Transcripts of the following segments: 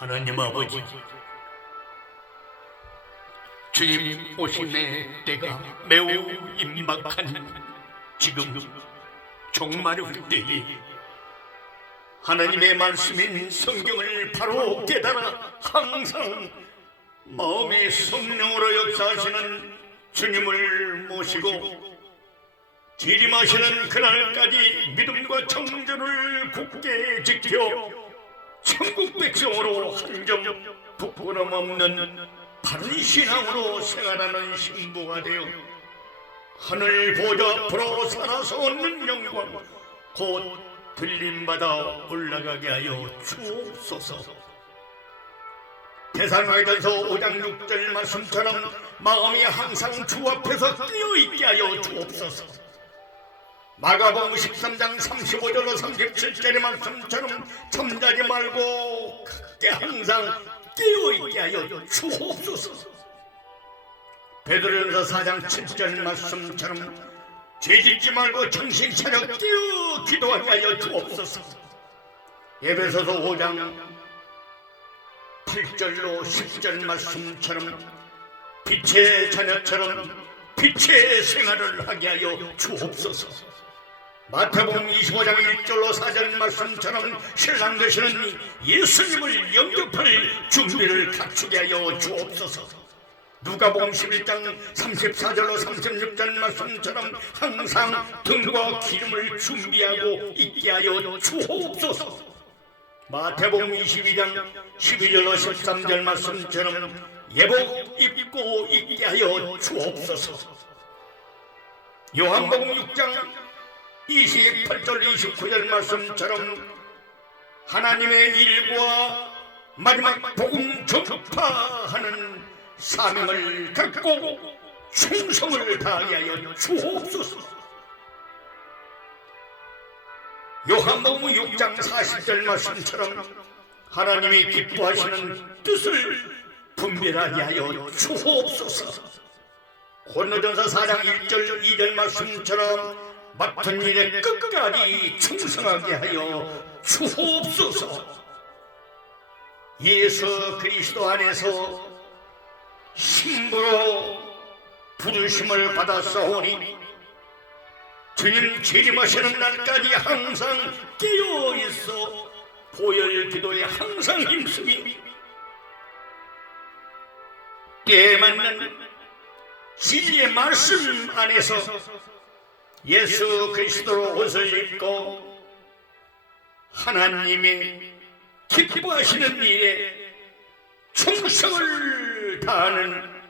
하나님 아버지, 주님 오심의 때가 매우 임박한 지금 종말의 때에 하나님의 말씀인 성경을 바로 깨달아 항상 마음의 성령으로 역사하시는 주님을 모시고 재림하시는 그날까지 믿음과 정절을 굳게 지켜 천국 백성으로 한 점 부끄럼 없는 바른 신앙으로 생활하는 신부가 되어 하늘 보좌 앞으로 살아서 얻는 영광 곧 들림받아 올라가게 하여 주옵소서. 대사로행전서 5장 6절 말씀처럼 마음이 항상 주 앞에서 끼어있게 하여 주옵소서. 마가복음 13장 35절로 37절의 말씀처럼 잠자지 말고 그때 항상 깨어있게 하여 주옵소서. 베드로전서 4장 7절 말씀처럼 죄짓지 말고 정신 차려 깨어 기도하게 하여 주옵소서. 에베소서 5장 8절로 10절 말씀처럼 빛의 자녀처럼 빛의 생활을 하게 하여 주옵소서. 마태복음 25장 1절로 4절 말씀처럼 신랑 되시는 예수님을 영접할 준비를 갖추게 하여 주옵소서. 누가복음 11장 34절로 36절 말씀처럼 항상 등과 기름을 준비하고 있게 하여 주옵소서. 마태복음 22장 12절로 13절 말씀처럼 예복 입고 있게 하여 주옵소서. 요한복음 6장 28절 29절 말씀처럼 하나님의 일과 마지막 복음 전파하는 사명을 갖고 충성을 다하게 하여 주옵소서. 요한복음 6장 40절 말씀처럼 하나님이 기뻐하시는 뜻을 분별하게 하여 주옵소서. 고린도전서 4장 1절 2절 말씀처럼 맡은 일에 끝까지 충성하게 하여 주옵소서. 예수 그리스도 안에서 신부로 부르심을 받았사오니 주님 재림하시는 날까지 항상 깨어있어 보혈 기도에 항상 힘쓰며 때에 맞는 진리의 말씀 안에서 예수 그리스도로 옷을 입고 하나님의 기뻐하시는 일에 충성을 다하는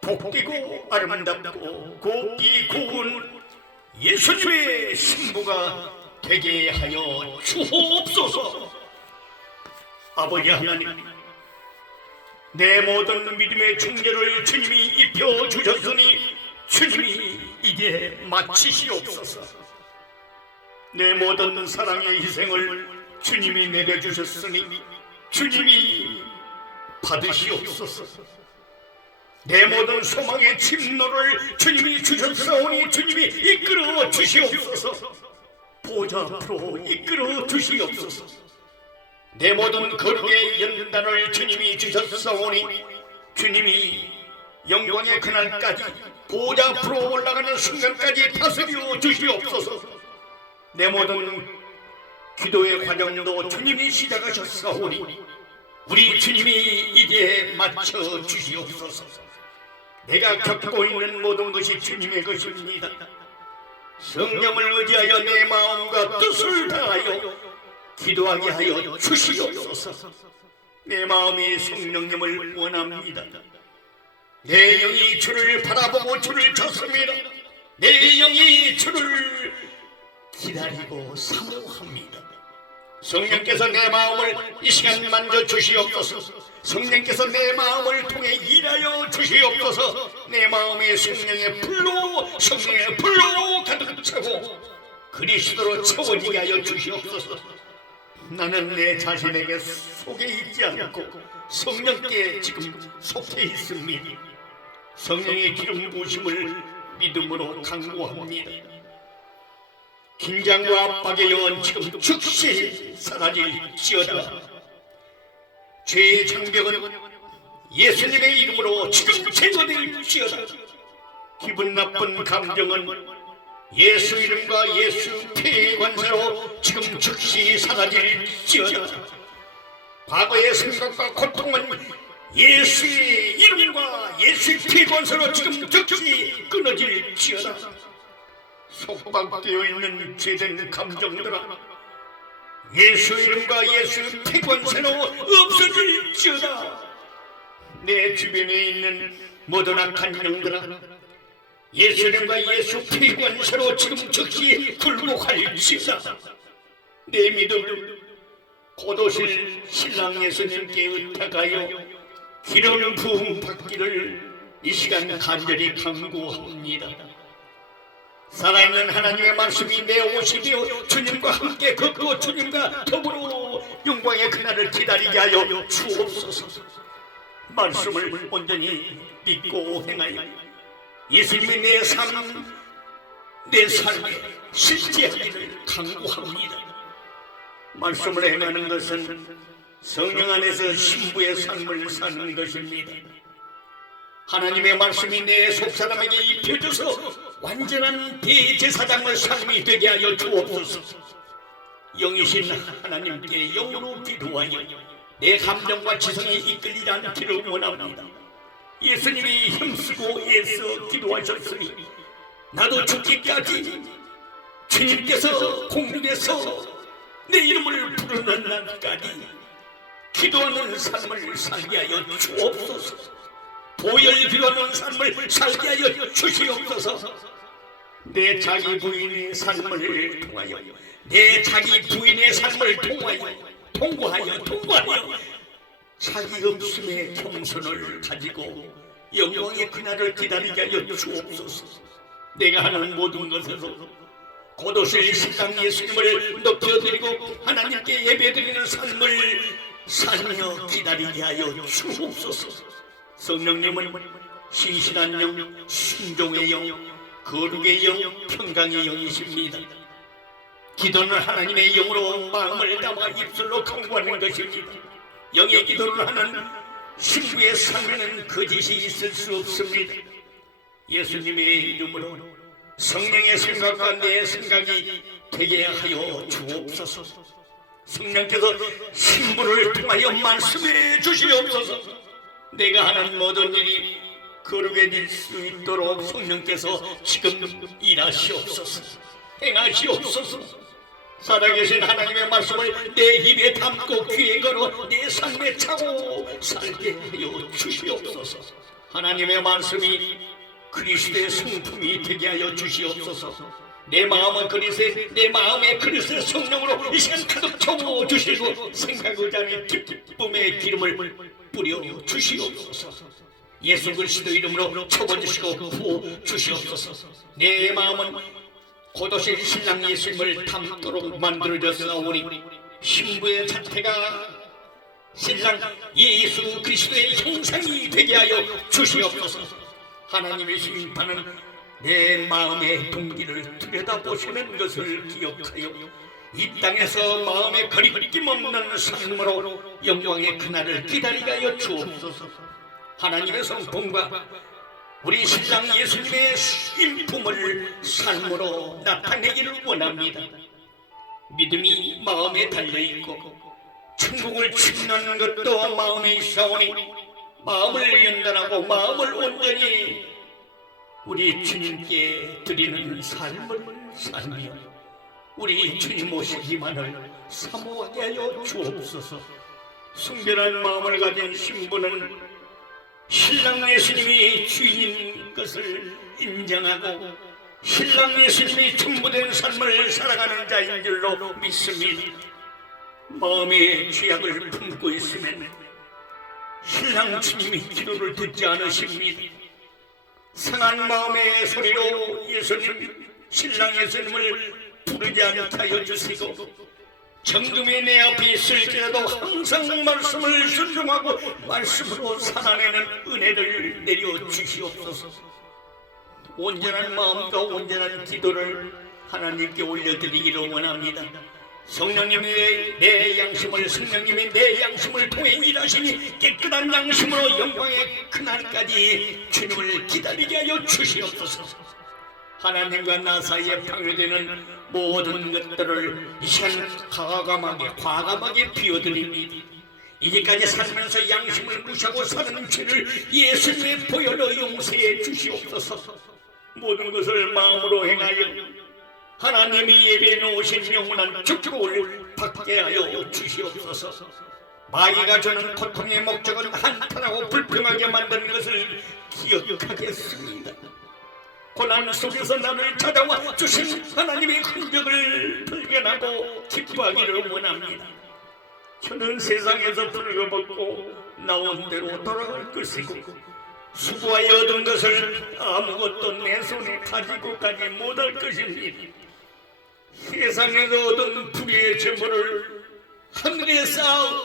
복되고 아름답고 곱게 고운 예수님의 신부가 되게 하여 주옵소서. 아버지 하나님, 내 모든 믿음의 충절을 주님이 입혀주셨으니 주님이 이제 마치시옵소서. 내 모든 사랑의 희생을 주님이 내려주셨으니 주님이 받으시옵소서. 내 모든 소망의 침노를 주님이 주셨사오니 주님이 이끌어 주시옵소서. 보좌 앞으로 이끌어 주시옵소서. 내 모든 거룩의 연단을 주님이 주셨사오니 주님이 영광의 그날까지 보좌 앞으로 올라가는 순간까지 다스려 주시옵소서. 내 모든 기도의 과정도 주님이 시작하셨사오니 우리 주님이 이제 맞춰 주시옵소서. 내가 겪고 있는 모든 것이 주님의 것입니다. 성령을 의지하여 내 마음과 뜻을 다하여 기도하게 하여 주시옵소서. 내 마음이 성령님을 원합니다. 내 영이 주를 바라보고 주를 찾습니다. 내 영이 주를 기다리고 사모합니다. 성령께서 내 마음을 이 시간 만져 주시옵소서. 성령께서 내 마음을 통해 일하여 주시옵소서. 내 마음에 성령의 불로 가득 차고 그리스도로 채워지게 하여 주시옵소서. 나는 내 자신에게 속에 있지 않고 성령께 지금 속해 있습니다. 성령의 기름 부으심을 믿음으로 간구합니다. 긴장과 압박의 영은 지금 즉시 사라질지어다. 죄의 장벽은 예수님의 이름으로 지금 제거될지어다. 기분 나쁜 감정은 예수 이름과 예수 피의 관세로 지금 즉시 사라질지어다. 과거의 생각과 고통은 예수의 이름과 예수의 피의 관세로 지금 즉시 끊어질지어다. 속박되어 있는 죄된 감정들아, 예수 이름과 예수 피의 관세로 없어질지어다. 내 주변에 있는 모든 악한 영들아, 예수 이름과 예수 피의 관세로 지금 즉시 굴복할지어다. 내 믿음 곧 오실 신랑 예수님께 의탁하여 기름 부음 받기를 이 시간 간절히 간구합니다. 살아있는 하나님의 말씀이 내 옷이 되어 주님과 함께 걷고 주님과 더불어 영광의 그날을 기다리게 하여 주옵소서. 말씀을 온전히 믿고 행하여 예수님이 내 삶에 실제하기를 간구합니다. 말씀을 행하는 것은 성령 안에서 신부의 삶을 사는 것입니다. 하나님의 말씀이 내 속사람에게 입혀져서 완전한 대제사장의 삶이 되게 하여 주옵소서. 영이신 하나님께 영으로 기도하여 내 감정과 지성이 이끌리지 않기를 원합니다. 예수님이 힘쓰고 애써 기도하셨으니 나도 죽기까지 주님께서 공중에서 내 이름을 부르는 날까지 기도하는 삶을 살게 하여 주옵소서. 보혈 기도하는 삶을 살게 하여 주시옵소서. 내 자기 부인의 삶을 통하여 내 자기 부인의 삶을 통과하여 자기 없음의 겸손을 가지고 영광의 그날을 기다리게 하여 주옵소서. 내가 하는 모든 것에서 곧 오실 신랑 예수님을 높여드리고 하나님께 예배드리는 삶을 살며 기다리게 하여 주옵소서. 성령님은 신실한 영, 순종의 영, 거룩의 영, 평강의 영이십니다. 기도는 하나님의 영으로 마음을 담아 입술로 강구하는 것입니다. 영의 기도를 하는 신부의 삶에는 거짓이 있을 수 없습니다. 예수님의 이름으로 성령의 생각과 내 생각이 되게 하여 주옵소서. 성령께서 신부를 통하여 말씀해 주시옵소서. 내가 하는 모든 일이 거룩해질 수 있도록 성령께서 지금 일하시옵소서. 행하시옵소서. 살아계신 하나님의 말씀을 내 입에 담고 귀에 걸어 내 삶에 차고 살게 하여 주시옵소서. 하나님의 말씀이 그리스도의 성품이 되게 하여 주시옵소서. 내 마음의 그리스도의 성령으로 이 시간 가득 채워 주시고 생각의장에 기쁨의 기름을 뿌려 주시옵소서. 예수 그리스도 이름으로 채워주시고 부어 주시옵소서. 내 마음은 곧 오실 신랑 예수님을 담도록 만들어졌사오니 신부의 자태가 신랑 예수 그리스도의 형상이 되게 하여 주시옵소서. 하나님의 심판은 내 마음의 동기를 들여다보시는 것을 기억하여 이 땅에서 마음에 거리낌 없는 삶으로 영광의 그날을 기다리게 하여 주옵소서. 하나님의 성품과 우리 신랑 예수님의 인품을 삶으로 나타내기를 원합니다. 믿음이 마음에 달려있고 천국을 침노하는 것도 마음에 있사오니 마음을 연단하고 마음을 온전히 우리 주님께 드리는 삶을 살며 우리 주님 오시기만을 사모하게 하여 주옵소서. 순결한 마음을 가진 신부는 신랑 예수님이 주인인 것을 인정하고 신랑 예수님이 전부된 삶을 살아가는 자인 줄로 믿습니다. 마음의 죄악을 품고 있으면 신랑 주님이 기도를 듣지 않으십니다. 상한 마음의 소리로 신랑 예수님을 부르지 않게 하여 주시고 정금이 내 앞에 있을지라도 항상 말씀을 순종하고 말씀으로 살아내는 은혜를 내려주시옵소서. 온전한 마음과 온전한 기도를 하나님께 올려드리기를 원합니다. 성령님이 내 양심을 통해 일하시니 깨끗한 양심으로 영광의 그날까지 주님을 기다리게 하여 주시옵소서. 하나님과 나 사이에 방해되는 모든 것들을 이 시간 과감하게 비워드립니다. 이제까지 살면서 양심을 무시하고 사는 죄를 예수님의 보혈로 용서해 주시옵소서. 모든 것을 마음으로 행하여 하나님이 예배해 놓으신 영원한 축복을 받게 하여 주시옵소서. 마귀가 주는 고통의 목적은 한탄하고 불평하게 만드는 것을 기억하겠습니다. 고난 속에서 나를 찾아와 주신 하나님의 흔적을 발견하고 기뻐하기를 원합니다. 저는 세상에서 불러먹고 나온 대로 돌아갈 것이고 수고하여 얻은 것을 아무것도 내 손에 가지고 가지 못할 것입니다. 세상에서 얻은 불의의 재물을 하늘에 쌓아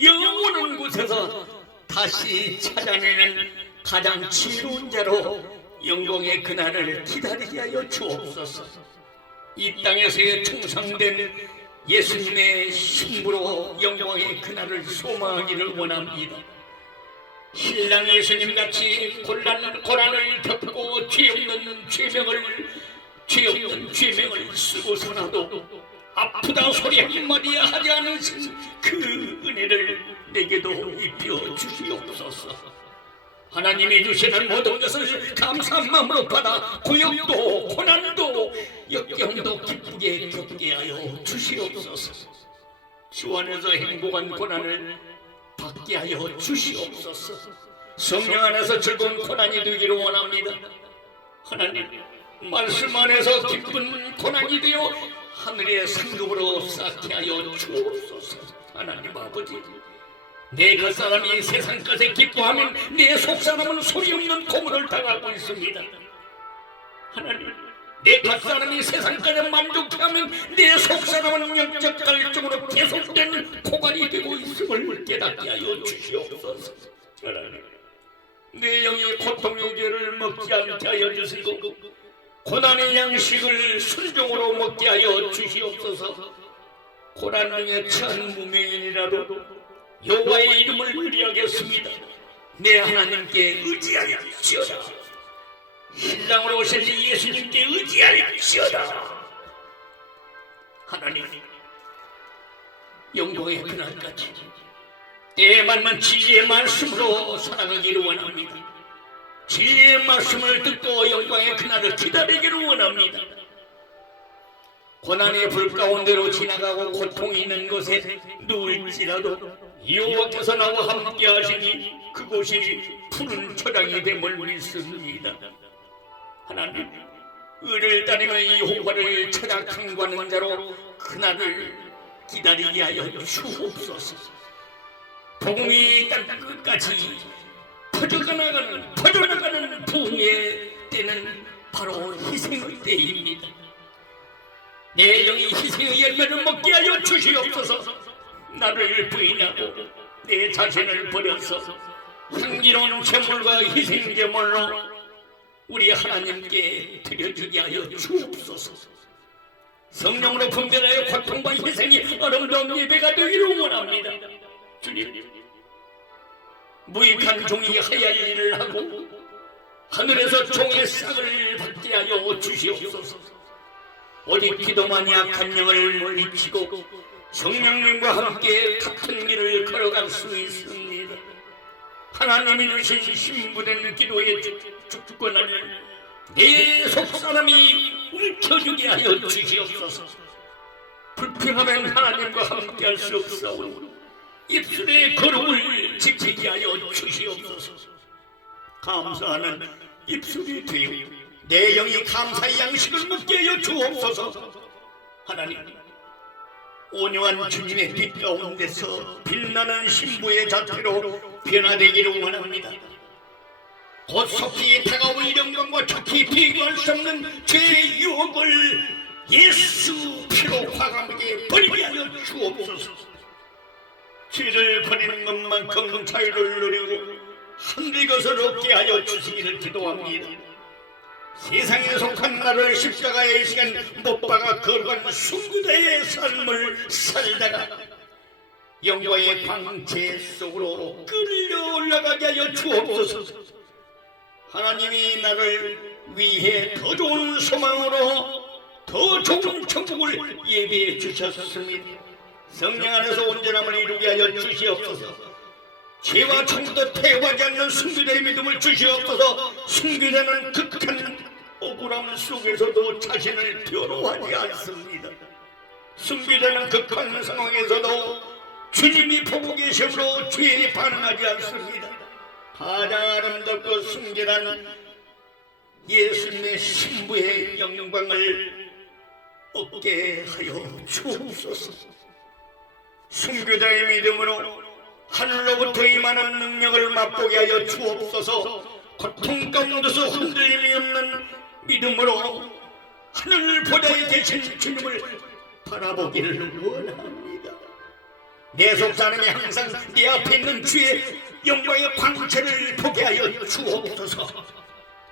영원한 곳에서 다시 찾아내는 가장 지혜로운 자로 영광의 그날을 기다리게 하여 주옵소서. 이 땅에서의 충성된 예수님의 신부로 영광의 그날을 소망하기를 원합니다. 신랑 예수님같이 고난을 겪고 죄 없는 죄명을 쓰고서라도 아프다 소리 한마디 하지 않으신 그 은혜를 내게도 입혀 주시옵소서. 하나님이 주시는 모든 것을 감사한 마음으로 받아 고역도 고난도 역경도 기쁘게 겪게 하여 주시옵소서. 주 안에서 행복한 고난을 받게 하여 주시옵소서. 성령 안에서 즐거운 고난이 되기를 원합니다. 하나님, 말씀 안에서 기쁜 고난이 되어 하늘의 상급으로 쌓게 하여 주옵소서. 하나님 아버지, 내 겉사람이 세상 것에 기뻐하면 내 속사람은 소리없는 고문을 당하고 있습니다. 하나님, 내 겉사람이 세상 것에 만족하면 내 속사람은 영적 갈증으로 계속된 고갈이 되고 있음을 깨닫게 하여 주시옵소서. 하나님, 내 영이 고통의 죄를 먹지 않게 하여 주시고 고난의 양식을 순종으로 먹게 하여 주시옵소서. 고난 중에 처한 무명인이라도 여호와의 이름을 의리하겠습니다. 내 하나님께 의지하였지어다. 신랑으로 오신 예수님께 의지하였지어다. 하나님, 영광의 그날까지 때에 맞는 진리의 말씀으로 살아가기를 원합니다. 진리의 말씀을 듣고 영광의 그날을 기다리기를 원합니다. 고난의 불 가운데로 지나가고 고통이 있는 곳에 누울지라도 여호와께서 나와 함께 하시니 그곳이 푸른 초장이 됨을 믿습니다. 하나님, 의를 따르며 여호와를 찾아 강구하는 자로 그날을 기다리게 하여 주옵소서. 복음이 땅 끝까지 퍼져나가는 부흥의 때는 바로 희생의 때입니다. 내 영이 희생의 열매를 먹게 하여 주시옵소서. 나를 부인하고 내 자신을 버려서 향기로운 제물과 희생 제물로 우리 하나님께 드려주게 하여 주옵소서. 성령으로 분별하여 고통과 희생이 아름다운 예배가 되기를 원합니다. 주님, 무익한 종이 하야할 일을 하고 하늘에서 종의 상을 받게 하여 주시옵소서. 오직 기도만이 악한 영을 물리치고 성령님과 함께 같은 길을 걸어갈 수 있습니다. 하나님이 주신 신부된 기도의 주권을 내 속사람이 움켜쥐게 하여 주시옵소서. 불평하면 하나님과 함께 할 수 없사오니 입술의 거룩을 지키게 하여 주시옵소서. 감사하는 입술이 되어 내 영이 감사의 양식을 먹게 하여 주옵소서. 하나님, 온유한 주님의 빛 가운데서 빛나는 신부의 자태로 변화되기를 원합니다. 곧 속히 다가올 영광과 척히 비교할 수 없는 죄의 유혹을 예수 피로 과감하게 버리게 하여 주옵소서. 죄를 버리는 것만큼 자유를 누리고 하늘의 것을 얻게 하여 주시기를 기도합니다. 세상에 속한 나를 십자가의 시간 못 박아 거룩한 순교자의 삶을 살다가 영광의 광채 속으로 끌려 올라가게 하여 주옵소서. 하나님이 나를 위해 더 좋은 소망으로 더 좋은 천국을 예비해 주셨습니다. 성령 안에서 온전함을 이루게 하여 주시옵소서. 죄와 처음부터 태워하지 않는 순교자의 믿음을 주시옵소서. 순교자는 극한 억울함 속에서도 자신을 변호하지 않습니다. 순교자는 극한 상황에서도 주님이 보고 계심으로 죄에 반응하지 않습니다. 가장 아름답고 순결한 예수님의 신부의 영광을 얻게 하여 주옵소서. 순교자의 믿음으로 하늘로부터 임하는 능력을 맛보게 하여 주옵소서. 고통 가운데서 흔들림이 없는 믿음으로 하늘 보좌에 계신 주님을 바라보기를 원합니다. 내 속사람이 항상 내 앞에 있는 주의 영광의 광채를 보게 하여 주옵소서.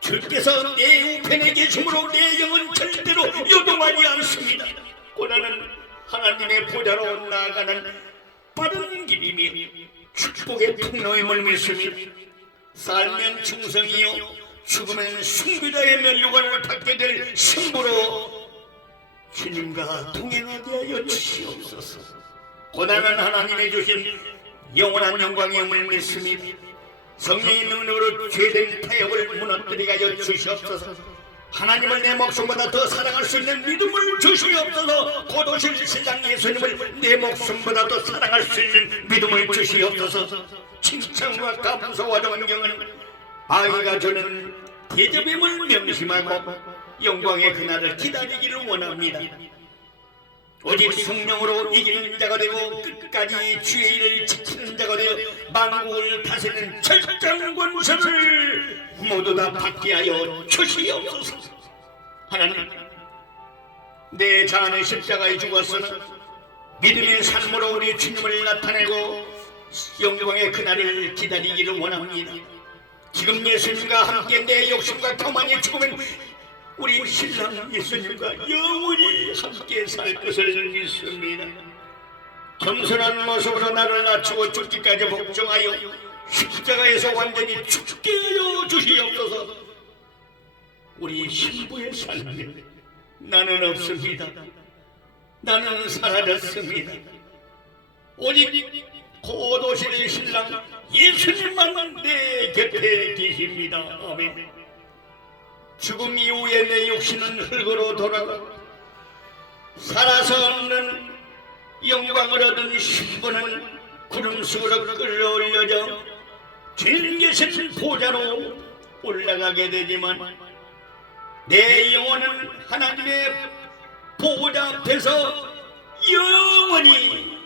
주께서 내 우편에 계심으로 내 영은 절대로 요동하지 않습니다. 고난은 하나님의 보좌로 나아가는 빠른 길이며 축복의 통로임을 믿습니다. 살면 충성이요 죽으면 순교자의 면류관을 받게 될 신부로 주님과 동행하게 하여 주시옵소서. 고난은 하나님의 주신 영원한 영광임을 믿습니다. 성령의 능력으로 죄된 타협을 무너뜨리게 하여 주시옵소서. 하나님을 내 목숨보다 더 사랑할 수 있는 믿음을 주시옵소서. 곧 오실 신랑 예수님을 내 목숨보다 더 사랑할 수 있는 믿음을 주시옵소서. 칭찬과 감사와 존경은 아이가 주는 대접임을 명심하고 영광의 그날을 기다리기를 원합니다. 오직 성령으로 이기는 자가 되고 끝까지 주의 일을 지키는 자가 되어 만국을 다스리는 철저한 권세를 모두 다 받게 하여 주시옵소서. 하나님, 내 자아는 십자가에 죽었으나 믿음의 삶으로 우리 주님을 나타내고 영광의 그날을 기다리기를 원합니다. 지금 예수님과 함께 내 욕심과 교만이 죽으면 우리 신랑 예수님과 영원히 함께 살 것을 믿습니다. 겸손한 모습으로 나를 낮추고 죽기까지 복종하여 십자가에서 완전히 죽게 하여 주시옵소서. 우리 신부의 삶에 나는 없습니다. 나는 사라졌습니다. 오직 곧 오실 신랑 예수님만 내 곁에 계십니다. 아멘. 죽음 이후에 내 육신은 흙으로 돌아가 살아서 없는 영광을 얻은 신부는 구름 속으로 끌어올려져 주님 계신 보좌로 올라가게 되지만 내 영혼은 하나님의 보좌 앞에서 영원히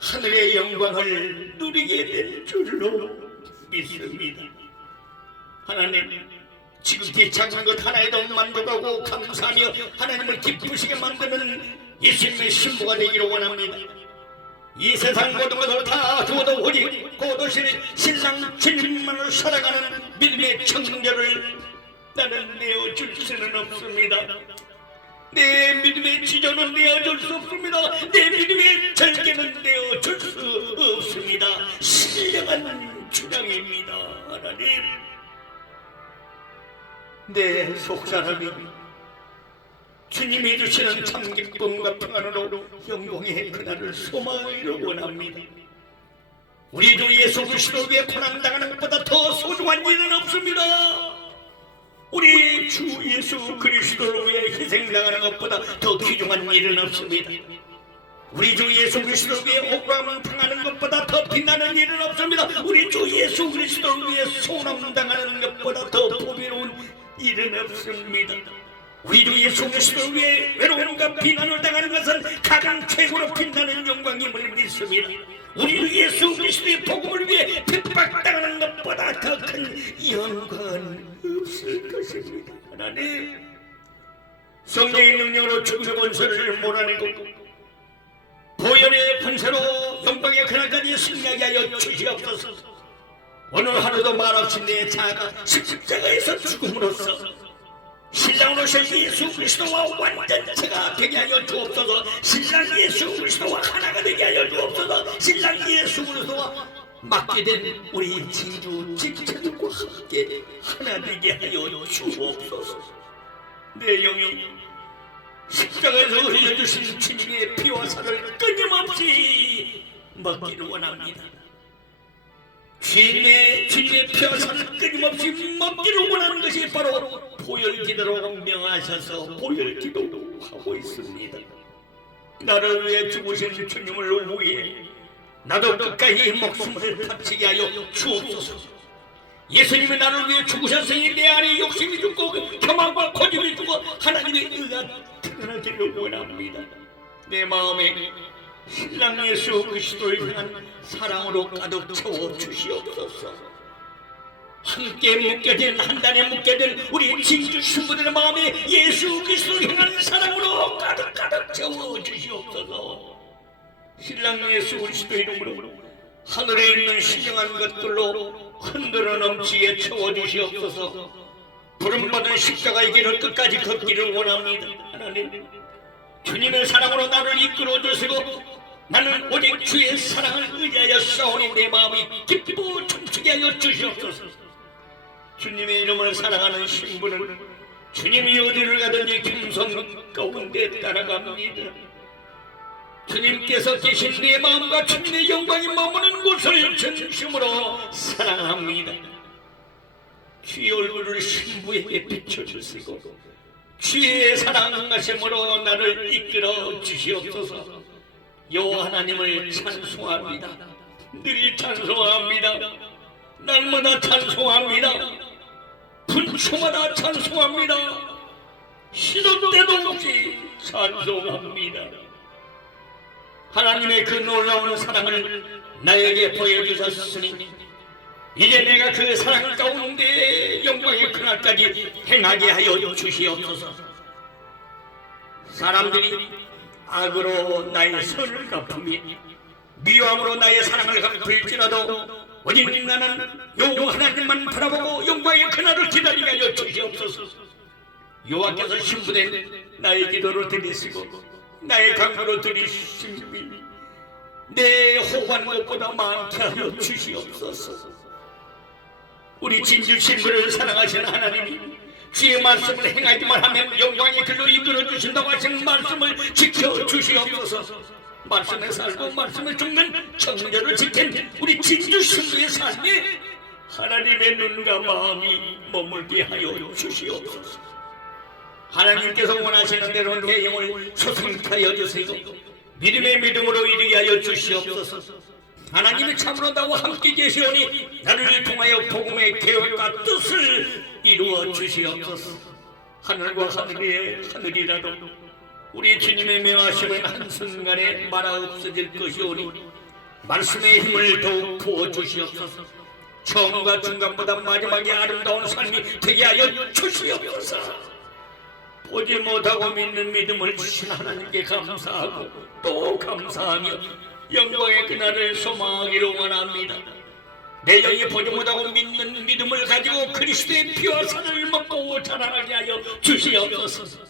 하늘의 영광을 누리게 될 줄로 믿습니다. 하나님, 지극히 작은 것 하나에도 만족하고 감사하며 하나님을 기쁘시게 만드는 예수님의 신부가 되기를 원합니다. 이 세상 모든 것을 다 주어도 오직 곧 오실 신랑 주님만을 살아가는 믿음의 청정자를 나는 내어줄 수는 없습니다. 내 믿음의 지존은 내어줄 수 없습니다. 내 믿음의 절개는 내어줄 수 없습니다. 신령한 주장입니다. 하나님, 내 속사람이 주님이 주시는 참 기쁨과 평안으로 영광의 그날을 소망하기를 원합니다. 우리 주 예수 그리스도 위해 고난당하는 것보다 더 소중한 일은 없습니다. 우리 주 예수 그리스도를 위해 희생당하는 것보다 더 귀중한 일은 없습니다. 우리 주 예수 그리스도를 위해 억울함을 당하는 것보다 더 빛나는 일은 없습니다. 우리 주 예수 그리스도를 위해 소남당하는 것보다 더 보배로운 일은 없습니다. 우리 주 예수 그리스도를 위해 외로움과 비난을 당하는 것은 가장 최고로 빛나는 영광임을 믿습니다. 우리 주 예수 그리스도의 복음을 위해 핍박당하는 것보다 더 큰 영광은 없을 것입니다. 하나님, 성령의 능력으로 죽음의 권세를 몰아내고 보혈의 분세로 영광의 그날까지 승리하게 하여 주시옵소서. 오늘 하루도 말없이 내 자아가 십자가에서 죽음으로써 신랑으로 오신 예수 그리스도와 완전체가 되게 하여 주옵소서. 신랑 예수 그리스도와 하나가 되게 하여 주옵소서. 신랑 예수 그리스도와 맡게 된 우리 진주 직체들과 함께 하나 되게 하여 주옵소서. 내 영이 십자가에서 흘려주신 주님의 피와 살을 끊임없이 먹기를 원합니다. 주님의 피와 살을 끊임없이 먹기를 원하는 것이 바로 보혈기도라고 명하셔서 보혈기도 하고 있습니다. 나를 위해 죽으신 주님을 위해 나도 끝까지 목숨을 바치게 하여 주옵소서. 예수님이 나를 위해 죽으셨으니 내 안에 욕심이 죽고 교만과 고집이 죽어 하나님의 의가 드러나기를 원합니다. 내 마음에 신랑 예수 그리스도를 향한 사랑으로 가득 채워 주시옵소서. 함께 묶여진 한단에 묶여진 우리 진주 신부들의 마음에 예수 그리스도를 향한 사랑으로 가득 채워 주시옵소서. 신랑 예수 그리스도 이름으로 하늘에 있는 신령한 것들로 흔들어 넘치게 채워주시옵소서. 부름받은 십자가의 길을 끝까지 걷기를 원합니다. 하나님, 주님의 사랑으로 나를 이끌어 주시고 나는 오직 주의 사랑을 의지하여 싸우니 내 마음이 기쁘고 춤추게 하여 주시옵소서. 주님의 이름을 사랑하는 신부는 주님이 어디를 가든지 겸손 가운데 따라갑니다. 주님께서 계신 내 마음과 주님의 영광이 머무는 곳을 진심으로 사랑합니다. 주의 얼굴을 신부에게 비춰주시고 주의 사랑하심으로 나를 이끌어 주시옵소서. 여호와 하나님을 찬송합니다. 늘 찬송합니다. 날마다 찬송합니다. 분초마다 찬송합니다. 시도 때도 없이 찬송합니다. 하나님의 그 놀라운 사랑을 나에게 보여주셨으니 이제 내가 그 사랑 가운데 영광의 그날까지 행하게 하여 주시옵소서. 사람들이 악으로 나의 선을 갚으며 미워함으로 나의 사랑을 갚을지라도 오직 나는 여호와 하나님만 바라보고 영광의 그날을 기다리게 하여 주시옵소서. 여호와께서 신부된 나의 기도를 들으시고 나의 강구로 들으시니 내 호흡한 것보다 많게 하여 주시옵소서. 우리 진주 신부를 사랑하시는 하나님이 주의 말씀을 행하기만 하면 영광의 길로 이끌어 주신다고 하신 말씀을 지켜 주시옵소서. 말씀에 살고 말씀에 죽는 정절을 지킨 우리 진주 신부의 삶에 하나님의 눈과 마음이 머물게 하여 주시옵소서. 하나님께서 원하시는 대로 내 영을 소생케 하여 주시고 믿음의 믿음으로 이르게 하여 주시옵소서. 하나님이 참으로 나와 함께 계시오니 나를 통하여 복음의 계획과 뜻을 이루어 주시옵소서. 하늘과 하늘이라도 우리 주님의 명하심은 한순간에 말아 없어질 것이오니 말씀의 힘을 더욱 부어 주시옵소서. 처음과 중간보다 마지막에 아름다운 삶이 되게 하여 주시옵소서. 보지 못하고 믿는 믿음을 주신 하나님께 감사하고 또 감사하며 영광의 그날을 소망하기를 원합니다. 내 영이 보지 못하고 믿는 믿음을 가지고 그리스도의 피와 살을 먹고 자라나게 하여 주시옵소서.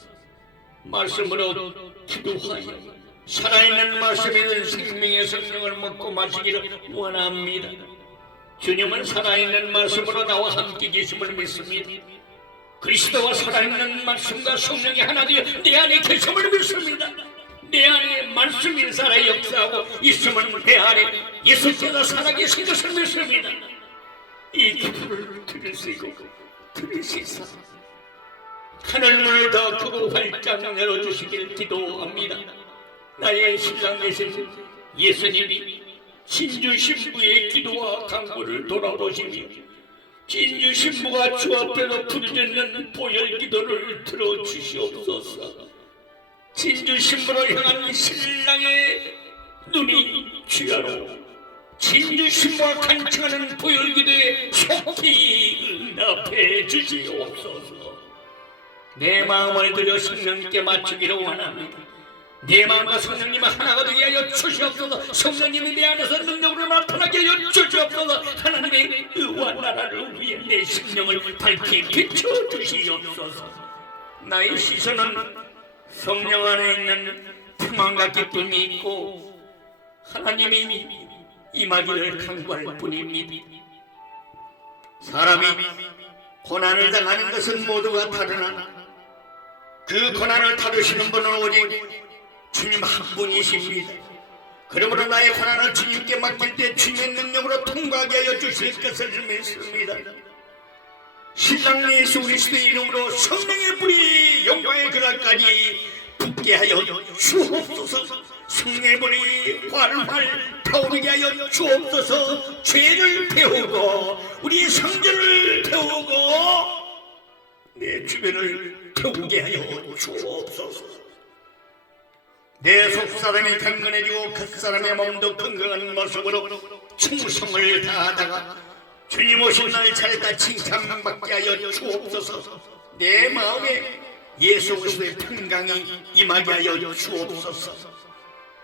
말씀으로 기도하여 살아있는 말씀에는 생명의 성령을 먹고 마시기를 원합니다. 주님은 살아있는 말씀으로 나와 함께 계심을 믿습니다. 그리스도와 살아있는 말씀과 성령이 하나 되어 내 안에 계심을 믿습니다. 내 안에 말씀이 살아 역사하고 있으면 내 안에 예수께서 살아계신 것을 믿습니다. 이 기도를 들으시사 하늘문을 더 크고 활짝 열어주시길 기도합니다. 나의 신랑 되신 예수님이 진주 신부의 기도와 간구를 돌아보시며 진주 신부가 주 앞에서 부르짖는 보혈 기도를 들어주시옵소서. 진주 신부를 향한 신랑의 눈이 주야로 진주 신부가 간청하는 보혈 기도에 속히 응답해 주시옵소서. 내 마음을 들여 성령님께 맞추기를 원합니다. 내 마음과 성령님을 하나가 되게 하여 주시옵소서. 성령님이 내 안에서 능력으로 나타나게 하여 주시옵소서. 하나님의 의와 나라를 위해 내 심령을 밝히 비춰주시옵소서. 나의 시선은 성령 안에 있는 평안과 기쁨이 있고 하나님이 임하기를 간구할 뿐입니다. 사람이 고난을 당하는 것은 모두가 다르나 그 고난을 다루시는 분은 오직 주님 한 분이십니다. 그러므로 나의 고난을 주님께 맡길 때 주님의 능력으로 통과하게 하여 주실 것을 믿습니다. 신랑 예수 그리스도의 이름으로 성령의 불이 영광의 그날까지 붙게 하여 주옵소서. 성령의 불이 활활 타오르게 하여 주옵소서. 죄를 태우고 우리의 성전을 태우고 내 주변을 태우게 하여 주옵소서. 내 속사람이 강건해지고 겉사람의 몸도 건강한 모습으로 충성을 다하다가 주님 오신 날 차례다 칭찬받게 하여 주옵소서. 내 마음에 예수 그리스도의 평강이 임하게 하여 주옵소서.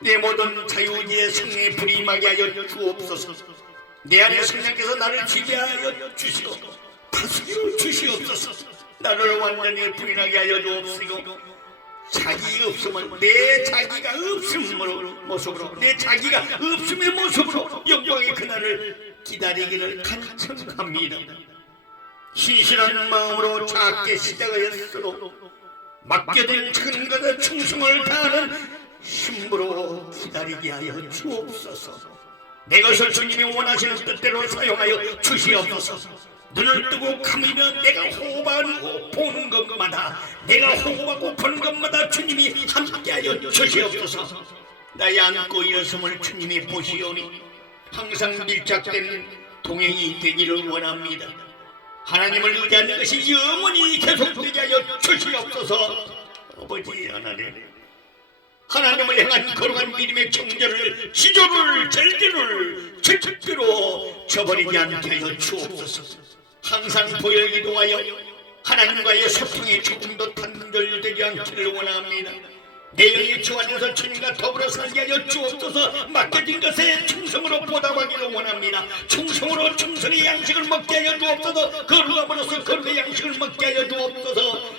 내 모든 자유의지의 성령의 불이 임하게 하여 주옵소서. 내 안에 성령께서 나를 지배하여 주시고 다스려 주시옵소서. 나를 완전히 부인하게 하여 주옵시고 자기 없음은 내 자기가 없음으로 모습으로 내 자기가 없음의 모습으로 영광의 그날을 기다리기를 간청합니다. 신실한 마음으로 작게 시작하였어도 맡겨진 큰 것에 충성을 다하는 힘으로 기다리게 하여 주옵소서. 내 것을 주님이 원하시는 뜻대로 사용하여 주시옵소서. 눈을 뜨고 감으면 내가 호흡하고 보는 것마다 내가 호흡하고 보는 것마다 주님이 함께하여 주시옵소서. 나의 안고 일어섬을 주님이 보시오니 항상 밀착된 동행이 되기를 원합니다. 하나님을 의지하는 것이 영원히 계속되게 하여 주시옵소서. 아버지 하나님, 하나님을 향한 거룩한 믿음의 정절을 지조를 절대를 절대로 저버리지 않게 하여 주옵소서. 항상 보여 기도하여 하나님과의 소통이 조금도 단절되지 않기를 원합니다. 내 영이 주 안에서 주님과 더불어 살게 하여 주옵소서. 맡겨진 것에 충성으로 보답하기를 원합니다. 충성으로 충성의 양식을 먹게 하여 주옵소서. 거룩함으로써 거룩의 양식을 먹게 하여 주옵소서.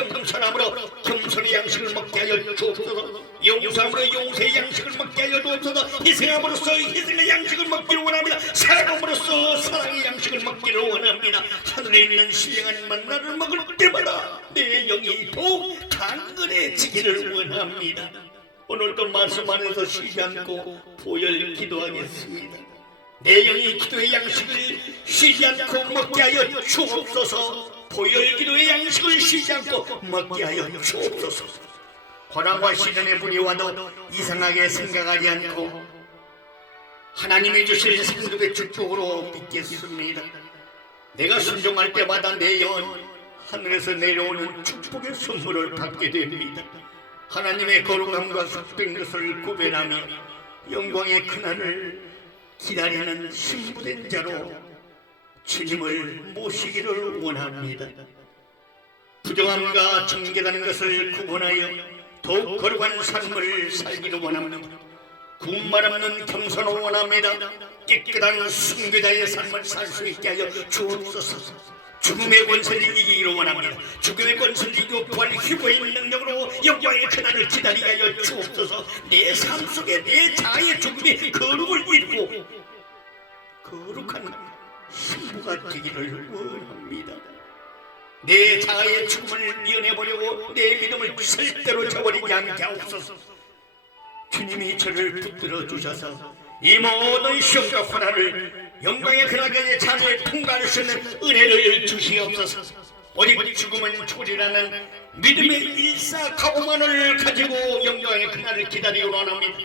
겸손함으로 겸손의 양식을 먹게 하여 주옵소서. 용서함으로 용서의 양식을 먹게 하여 주옵소서. 희생함으로써 희생의 양식을 먹기를 원합니다. 사랑함으로써 사랑의 양식을 먹기를 원합니다. 하늘에 있는 신령한 만나를 먹을 때마다 내 영이 더욱 강건해지기를 원합니다. 오늘도 말씀 안에서 쉬지 않고 보혈 기도하겠습니다. 내 영이 기도의 양식을 쉬지 않고 먹게 하여 주옵소서. 보혈 기도의 양식을 쉬지 않고 먹게 하여 주옵소서. 고난과 시련의 불이 와도 이상하게 생각하지 않고 하나님이 주실 상급의 축복으로 믿겠습니다. 내가 순종할 때마다 내 영은 하늘에서 내려오는 축복의 선물을 받게 됩니다. 하나님의 거룩함과 속된 것을 구별하며 영광의 그날을 기다리는 신부된 자로 주님을 모시기를 원합니다. 부정함과 정결하는 것을 구분하여 더욱 거룩한 삶을 살기를 원합니다. 군말 없는 겸손을 원합니다. 깨끗한 순교자의 삶을 살 수 있게 하여 주옵소서. 죽음의 권세를 이기기를 원합니다. 죽음의 권세를 이기고 부활 휴거의 능력으로 영광의 그날을 기다리게 하여 주옵소서. 내 삶 속에 내 자아의 죽음이 거룩을 이루고 거룩한 신부가 되기를 원합니다. 내 자아의 죽음을 미워내보려고 내 믿음을 절대로 저버리지 않게 하옵소서. 주님이 저를 붙들어 주셔서 이 모든 시험과 고난을 영광의 그날까지 잘 통과할 수 있는 은혜를 주시옵소서. 오직 죽음은 초리라는 믿음의 일사각오만을 가지고 영광의 그날을 기다리고 원합니다.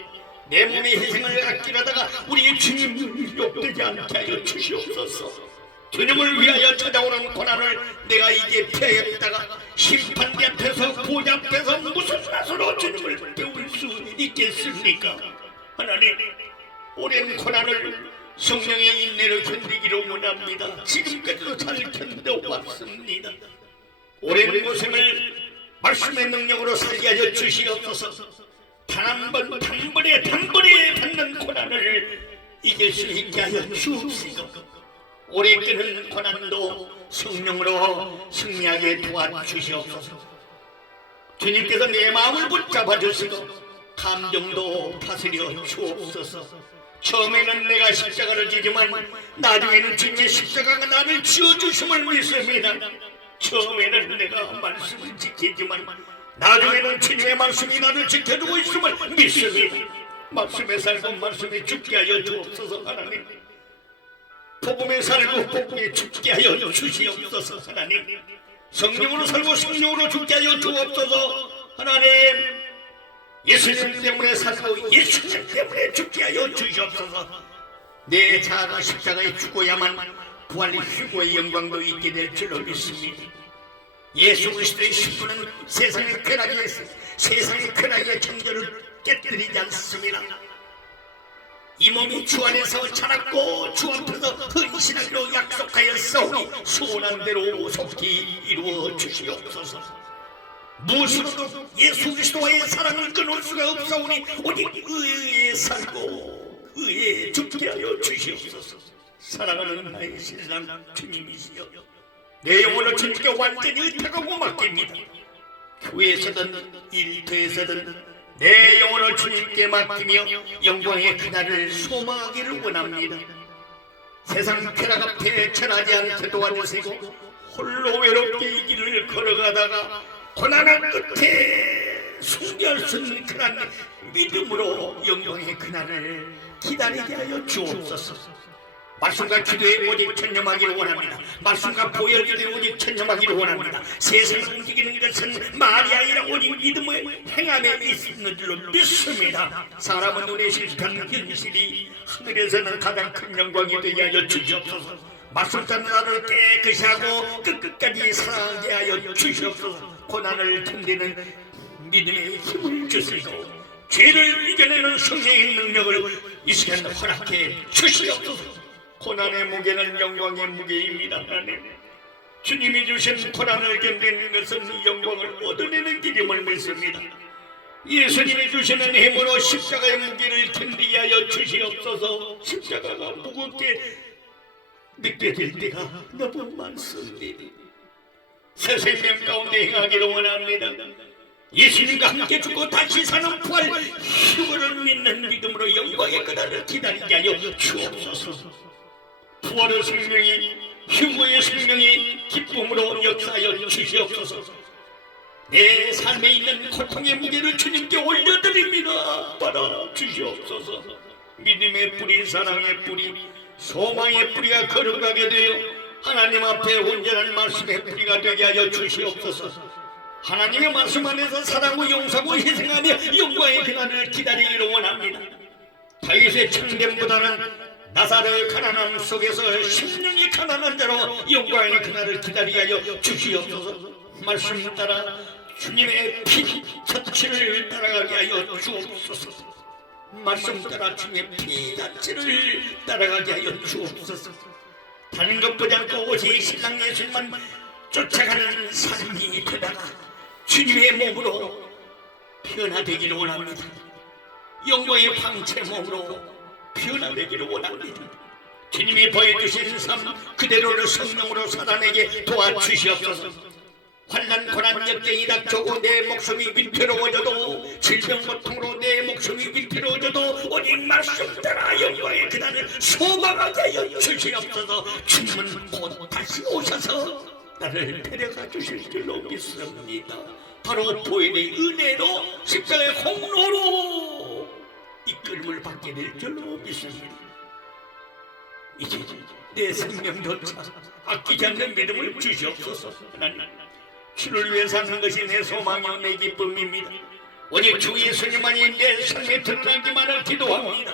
내 몸의 희생을 아끼려다가 우리 주님을 욕되지 않게 하여 주시옵소서. 주님을 위하여 찾아오는 고난을 내가 이제 피하였다가 심판대 앞에서 보좌 앞에서 무슨 맛으로 주님을 배울 수 있겠습니까? 하나님, 오랜 고난을 성령의 인내를 견디기를 원합니다. 지금까지도 잘 견뎌왔습니다. 오랜 고생을 말씀의 능력으로 살게 하여 주시옵소서. 단 한 번 단번에 받는 고난을 이길 수 있게 하여 주옵시고 오래 끄는 고난도 성령으로 승리하게 도와주시옵소서. 주님께서 내 마음을 붙잡아 주시고 감정도 다스려 주옵소서. 처음에는 내가 십자가를 지지만 나중에는 주님의 십자가가 나를 지어주심을 믿습니다. 처음에는 내가 말씀을 지키지만 나중에는 주님의 말씀이 나를 지켜주고 있음을 믿습니다. 말씀에 살고 말씀에 죽게 하여 주옵소서. 하나님, 복음에 살고 복음에 죽게 하여 주시옵소서. 하나님, 성령으로 살고 성령으로 죽게 하여 주옵소서. 하나님, 예수님 때문에 살고 예수님 때문에 죽게 하여 주시옵소서. 내 자아가 십자가에 죽어야만 부활의 휴고의 영광도 있게 될 줄로 믿습니다. 예수 그리스도의 신부는 세상의 쾌락에 세상의 쾌락의 정결을 깨뜨리지 않습니다. 이 몸이 주 안에서 자랐고 주 앞에서 헌신하기로 약속하였사오니 소원한 대로 속히 이루어 주시옵소서. 무엇으로도 예수 그리스도와의 사랑을 끊을 수가 없사오니 오직 의에 살고 의에 죽게 하여 주시옵소서. 사랑하는 나의 신랑 주님이시여, 내 영혼을 주님께 완전히 의탁하고 맡깁니다. 교회에서든 일터에서든 내 영혼을 주님께 맡기며 영광의 그날을 소망하기를 원합니다. 세상 쾌락 앞에 절하지 않게 도와주시고 홀로 외롭게 이 길을 걸어가다가 고난의 끝에 숭배할 수 있는 그날 믿음으로 영광의 그날을 기다리게 하여 주옵소서. 말씀과 기도에 오직 전념하기를 원합니다. 말씀과 보혈 기도에 오직 전념하기를 원합니다. 세상을 움직이는 것은 말이 아니라 오직 믿음의 행함에 있는 줄로 믿습니다. 사람은 눈에 실패한 현실이 하늘에서는 가장 큰 영광이 되게 하여 주시옵소서. 말씀 따는 나를 깨끗이 하고 끝까지 사랑하게 하여 주시옵소서. 고난을 견디는 믿음의 힘을 주시고 죄를 이겨내는 성령의 능력을 이 시간 허락해 주시옵소서. 고난의 무게는 영광의 무게입니다. 하나님, 주님이 주신 고난을 견디는 것은 영광을 얻어내는 길임을 믿습니다. 예수님이 주시는 힘으로 십자가의 무게를 견디게 하여 주시옵소서. 십자가가 무겁게 느껴질 때가 너무 많습니다. 새 생명 가운데 행하기를 원합니다. 예수님과 함께 죽고 다시 사는 부활 휴거를 믿는 믿음으로 영광의 그날을 기다리게 하여 주옵소서. 부활의 생명이 휴거의 생명이 기쁨으로 역사하여 주시옵소서. 내 삶에 있는 고통의 무게를 주님께 올려드립니다. 받아 주시옵소서. 믿음의 뿌리, 사랑의 뿌리, 소망의 뿌리가 걸어가게 되어 하나님 앞에 온전한 말씀의 뿌리가 되게 하여 주시옵소서. 하나님의 말씀 안에서 사랑하고 용서하고 희생하며 영광의 그날을 기다리기를 원합니다. 다윗의 창됨보다는 나사로의 가난함 속에서 심령이 가난한 자로 영광의 그날을 기다리게 하여 주시옵소서. 말씀 따라 주님의 피 자취를 따라가게 하여 주옵소서. 말씀 따라 주님의 피 자취를 따라가게 하여 주옵소서. 다른 것 보지 않고 오직 신랑 예수님만 쫓아가는 삶이 되다가 주님의 몸으로 변화되기를 원합니다. 영광의 황체 몸으로 변화되기를 원합니다. 주님이 보여주신 삶 그대로를 성령으로 살아내게 도와주시옵소서. 환난 고난 역경이 닥쳐오고 내 목숨이 위태로워져도 질병 고통으로 내 목숨이 위태로워져도 오직 말씀 따라 영광의 그날을 소망하게 하여 주시옵소서. 주님은 곧 다시 오셔서 나를 데려가 주실 줄로 믿습니다. 바로 보혈의 은혜로 십자가의 공로로 이끌림을 받게 될 줄로 믿습니다. 이제 내 생명조차 아끼지 않는 믿음을 주시옵소서. 하나님, 주를 위해 사는 것이 내 소망이요 내 기쁨입니다. 오직 주 예수님만이 내 삶에 드러나기만을 기도합니다.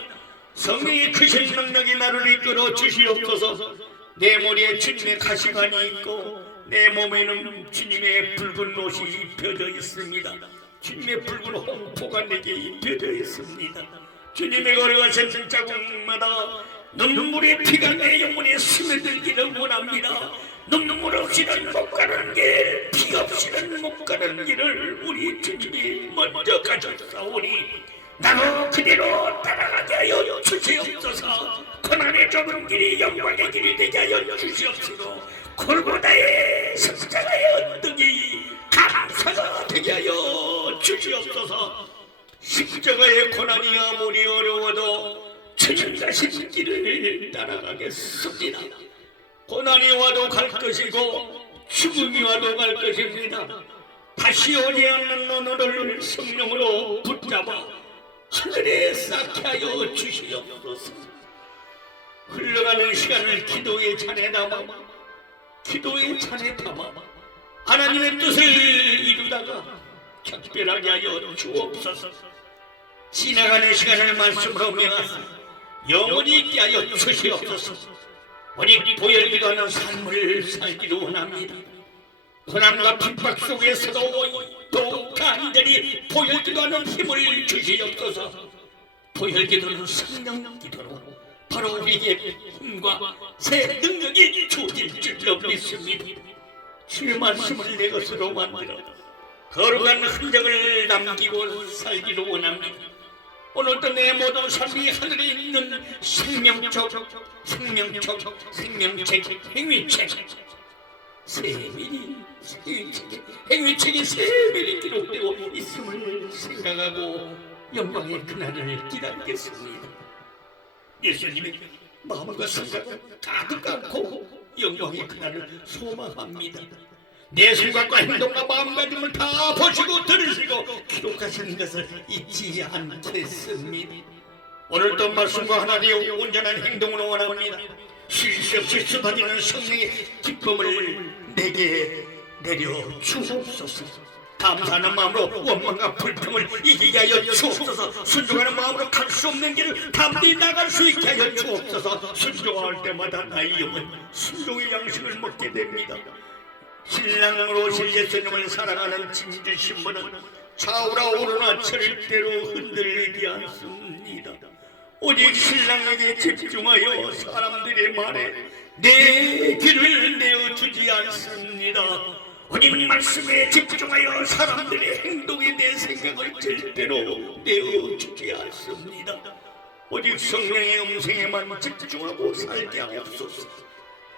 성령의 크신 능력이 나를 이끌어 주시옵소서. 내 머리에 주님의 가시관이 있고 내 몸에는 주님의 붉은 옷이 입혀져 있습니다. 주님의 붉은 홍포가 내게 입혀져 있습니다. 주님의 걸어가신 자국마다 눈물의 피가 내 영혼에 스며들기를 원합니다. 눈물 없이는 못 가는 길, 피 없이는 못 가는 길을 우리 주님이 먼저 가셨사오니 나도 그대로 따라가게 하여 주시옵소서. 고난의 좁은 길이 영광의 길이 되게 하여 주시옵소서. 골고다의 십자가의 언덕이 감사 박사가 되게 하여 주시옵소서. 십자가의 고난이 아무리 어려워도 주님 가신 길을 따라가겠습니다. 고난이 와도 갈 것이고 죽음이 와도 갈 것입니다. 다시 오지 않는 오늘을 성령으로 붙잡아 하늘에 쌓게 하여 주시옵소서. 흘러가는 시간을 기도의 잔에 담아 하나님의 뜻을 이루다가 작별하게 하여 주옵소서. 지나가는 시간을 말씀으로 명하사 영원히 있게 하여 주시옵소서. 오직 보혈기도 하는 삶을 살기로 원합니다. 고난과 핍박 속에서도 더욱 간절히 보혈기도하는 힘을 주시옵소서. 보혈기도는 성령기도로 바로 우리에게 힘과 새 능력이 주어질 줄로 믿습니다. 주의 말씀을 내 것으로 만들어 거룩한 흔적을 남기고 살기로 원합니다. 오늘도 내 모든 삶이 하늘에 있는 생명책, 행위책, 행위책이 세밀히 기록되고 있음을 생각하고 영광의 그날을 기다리겠습니다. 예수님의 마음과 생각을 가득 안고 영광의 그날을 소망합니다. 내 생각과 행동과 마음가짐을 다 보시고 들으시고 기록하시는 것을 잊지 않겠습니다. 오늘도 말씀과 하나님의 온전한 행동을 원합니다. 쉴 새 없이 쏟아지는 성령의 기쁨을 내게 내려 주옵소서. 감사하는 마음으로 원망과 불평을 이기게 하여 주옵소서. 순종하는 마음으로 갈 수 없는 길을 담대히 나갈 수 있게 하여 주옵소서. 순종할 때마다 나의 영은 순종의 양식을 먹게 됩니다. 신랑으로 오실 예수님을 사랑하는 진주 신부는 좌우라 오르나 절대로 흔들리지 않습니다. 오직 신랑에게 집중하여 사람들의 말에 내 길을 내어주지 않습니다. 오직 말씀에 집중하여 사람들의 행동에 내 생각을 절대로 내어주지 않습니다. 오직 성령의 음성에만 집중하고 살게 하옵소서.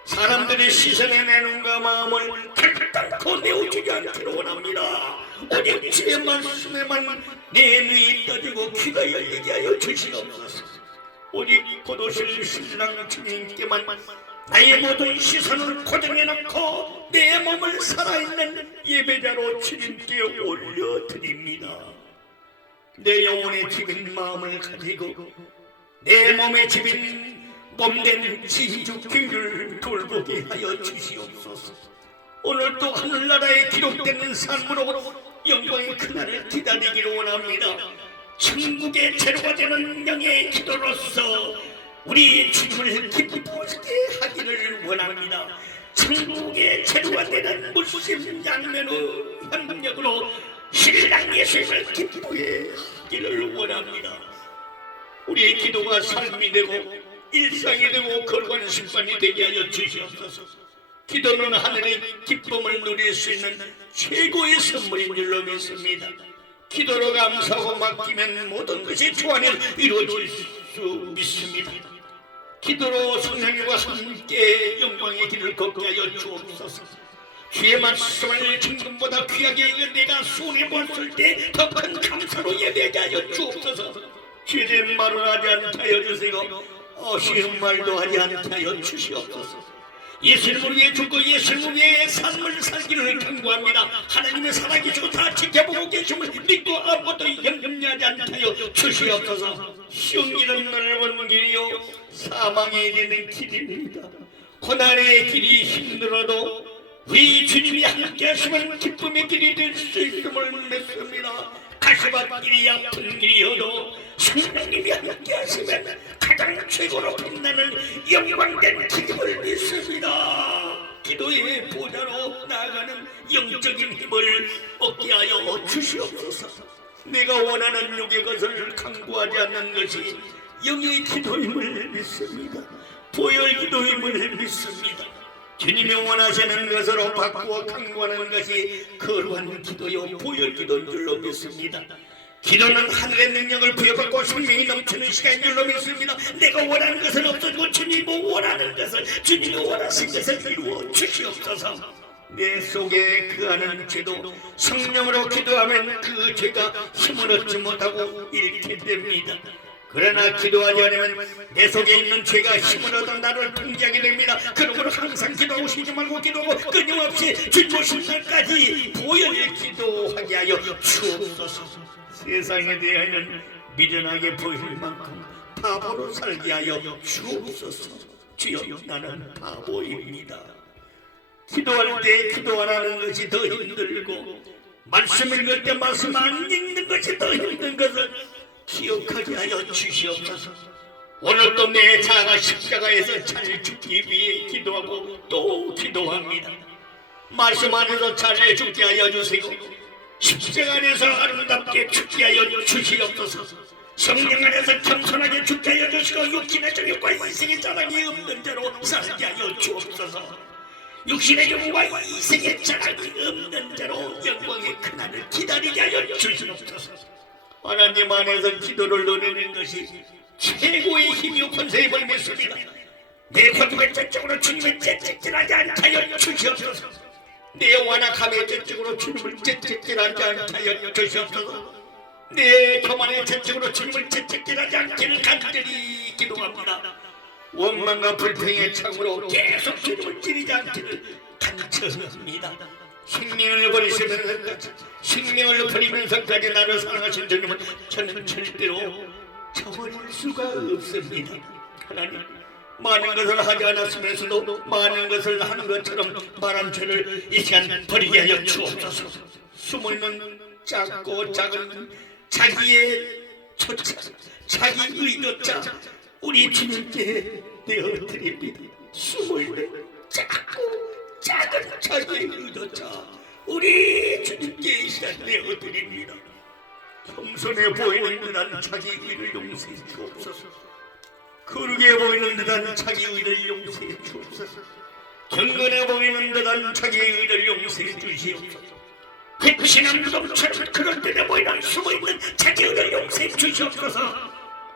사람들의 시선에 내 눈과 마음을 결단코 내어주지 않기를 원합니다. 오직 주의 말씀에만 내 눈이 떠지고 귀가 열리게 하여 주시옵소서. 오직 곧 오실 신랑 주님께만 나의 모든 시선을 고정해놓고 내 몸을 살아있는 예배자로 주님께 올려드립니다. 내 영혼의 집인 마음을 가지고 내 몸의 집인 몸된 진주교를 돌보게 하여 주시옵소서. 오늘도 하늘나라에 기록되는 삶으로 영광의 그날을 기다리기를 원합니다. 천국의 재료가 되는 영의 기도로서 우리 주님을 기쁘게 하기를 원합니다. 천국의 재료가 되는 물심 양면의 협력으로 신랑 예수님을 기쁘게 하기를 원합니다. 우리의 기도가 삶이 되고 일상이 되고 거룩한 습관이 되게 하여 주시옵소서. 기도는 하늘의 기쁨을 누릴 수 있는 최고의 선물인 줄로 믿습니다. 기도로 감사하고 맡기면 모든 것이 주 안에 이루어질 수 믿습니다. 기도로 성령님과 함께 영광의 길을 걷게 하여 주옵소서. 주의 말씀을 천금보다 귀하게 읽은 내가 손에 보았을 때 더 큰 감사로 예배하게 하여 주옵소서. 죄된 말을 하지 않게 하여 주시고 쉬운 말도 하지 않게 하여 주시옵소서. 예수님을 위해 죽고 예수님을 위해 삶을 살기를 간구합니다. 하나님의 살아계시고 다 지켜보고 계심을 믿고 아무것도 염려하지 않게 하여 주시옵소서. 쉬운 길은 넓은 길이요 사망에 이르는 길입니다. 고난의 길이 힘들어도 우리 주님이 함께 하시면 기쁨의 길이 될 수 있음을 믿습니다. 가시밭길이 아픈 길이어도 성령님이 함께 하시면 가장 최고로 빛나는 영광된 기쁨을 믿습니다. 기도의 보좌로 나아가는 영적인 힘을 얻게 하여 주시옵소서. 내가 원하는 육의 것을 강구하지 않는 것이 영의 기도임을 믿습니다. 보혈 기도임을 믿습니다. 주님이 원하시는 것으로 바꾸어 강구하는 것이 거룩한 기도요 보혈 기도인 줄로 믿습니다. 기도는 하늘의 능력을 부여받고 생명이 넘치는 시간인 줄로 믿습니다. 내가 원하는 것은 없어지고 주님이 원하는 것을 주님이 원하신 것을 이루어 주시옵소서. 내 속에 그하는 죄도 성령으로 기도하면 그 죄가 힘을 얻지 못하고 잃게 됩니다. 그러나 기도하지 않으면 내 속에 있는 죄가 힘을 얻어 나를 통제하게 됩니다. 그러므로 항상 기도하고 쉬지 말고 기도하고 끊임없이 주님 오신 날까지 보혈 기도하게 하여 주옵소서. 세상에 대하여는 미련하게 보일 만큼 바보로 살게 하여 주옵소서. 주여, 나는 바보입니다. 기도할 때 기도 안 하는 것이 더 힘들고 말씀 읽을 때 말씀 안 읽는 것이 더 힘든 것을 기억하게 하여 주시옵소서. 오늘도 내 자아가 십자가에서 잘 죽기 위해 기도하고 또 기도합니다. 말씀 안에서 잘 죽게 하여 주시고 십자가 안에서 아름답게 죽게 하여 주시옵소서. 성령 안에서 겸손하게 죽게 하여 주시고 육신의 정욕과 이생의 자랑이 없는 자로 살게 하여 주옵소서. 육신의 정욕과 이생의 자랑이 없는 자로 영광의 그날을 기다리게 하여 주시옵소서. 하나님 안에서 기도를 드리는 것이 최고의 힘이요 권세임을 믿습니다. 내 고집의 저쪽으로 주님을 째찍질하지 않게 주시옵소서. 내 완악함의 저쪽으로 주님을 째찍질하지 않게 주시옵소서. 내 교만의 저쪽으로 주님을 째찍질하지 않기를 간절히 기도합니다. 원망과 불평의 창으로 계속 주님을 찌르지 않기를 간청합니다. 생명을 버리면서까지 나를 사랑하신 주님은 저는 절대로 저버릴 수가 없습니다. 하나님, 많은 것을 하지 않았으면서도 많은 것을 한 것처럼 말한 죄를 이 시간 버리게 하여 주옵소서. 숨어있는 작고 작은 자기의 초차, 자기 의도자 우리 주님께 내어드립니다. 숨어있는 작고 작은 자기의 의도자 우리 주님께 이 시간 내어드립니다. 겸손해 보이는 듯한 자기 의를 용서해 주옵소서. 거룩해 보이는 듯한 자기 의를 용서해 주옵소서. 경건해 보이는 듯한 자기 의를 용서해 주시옵소서. 백신한 무덤처럼 그럴듯해 보이는 숨어있는 자기 의를 용서해 주시옵소서.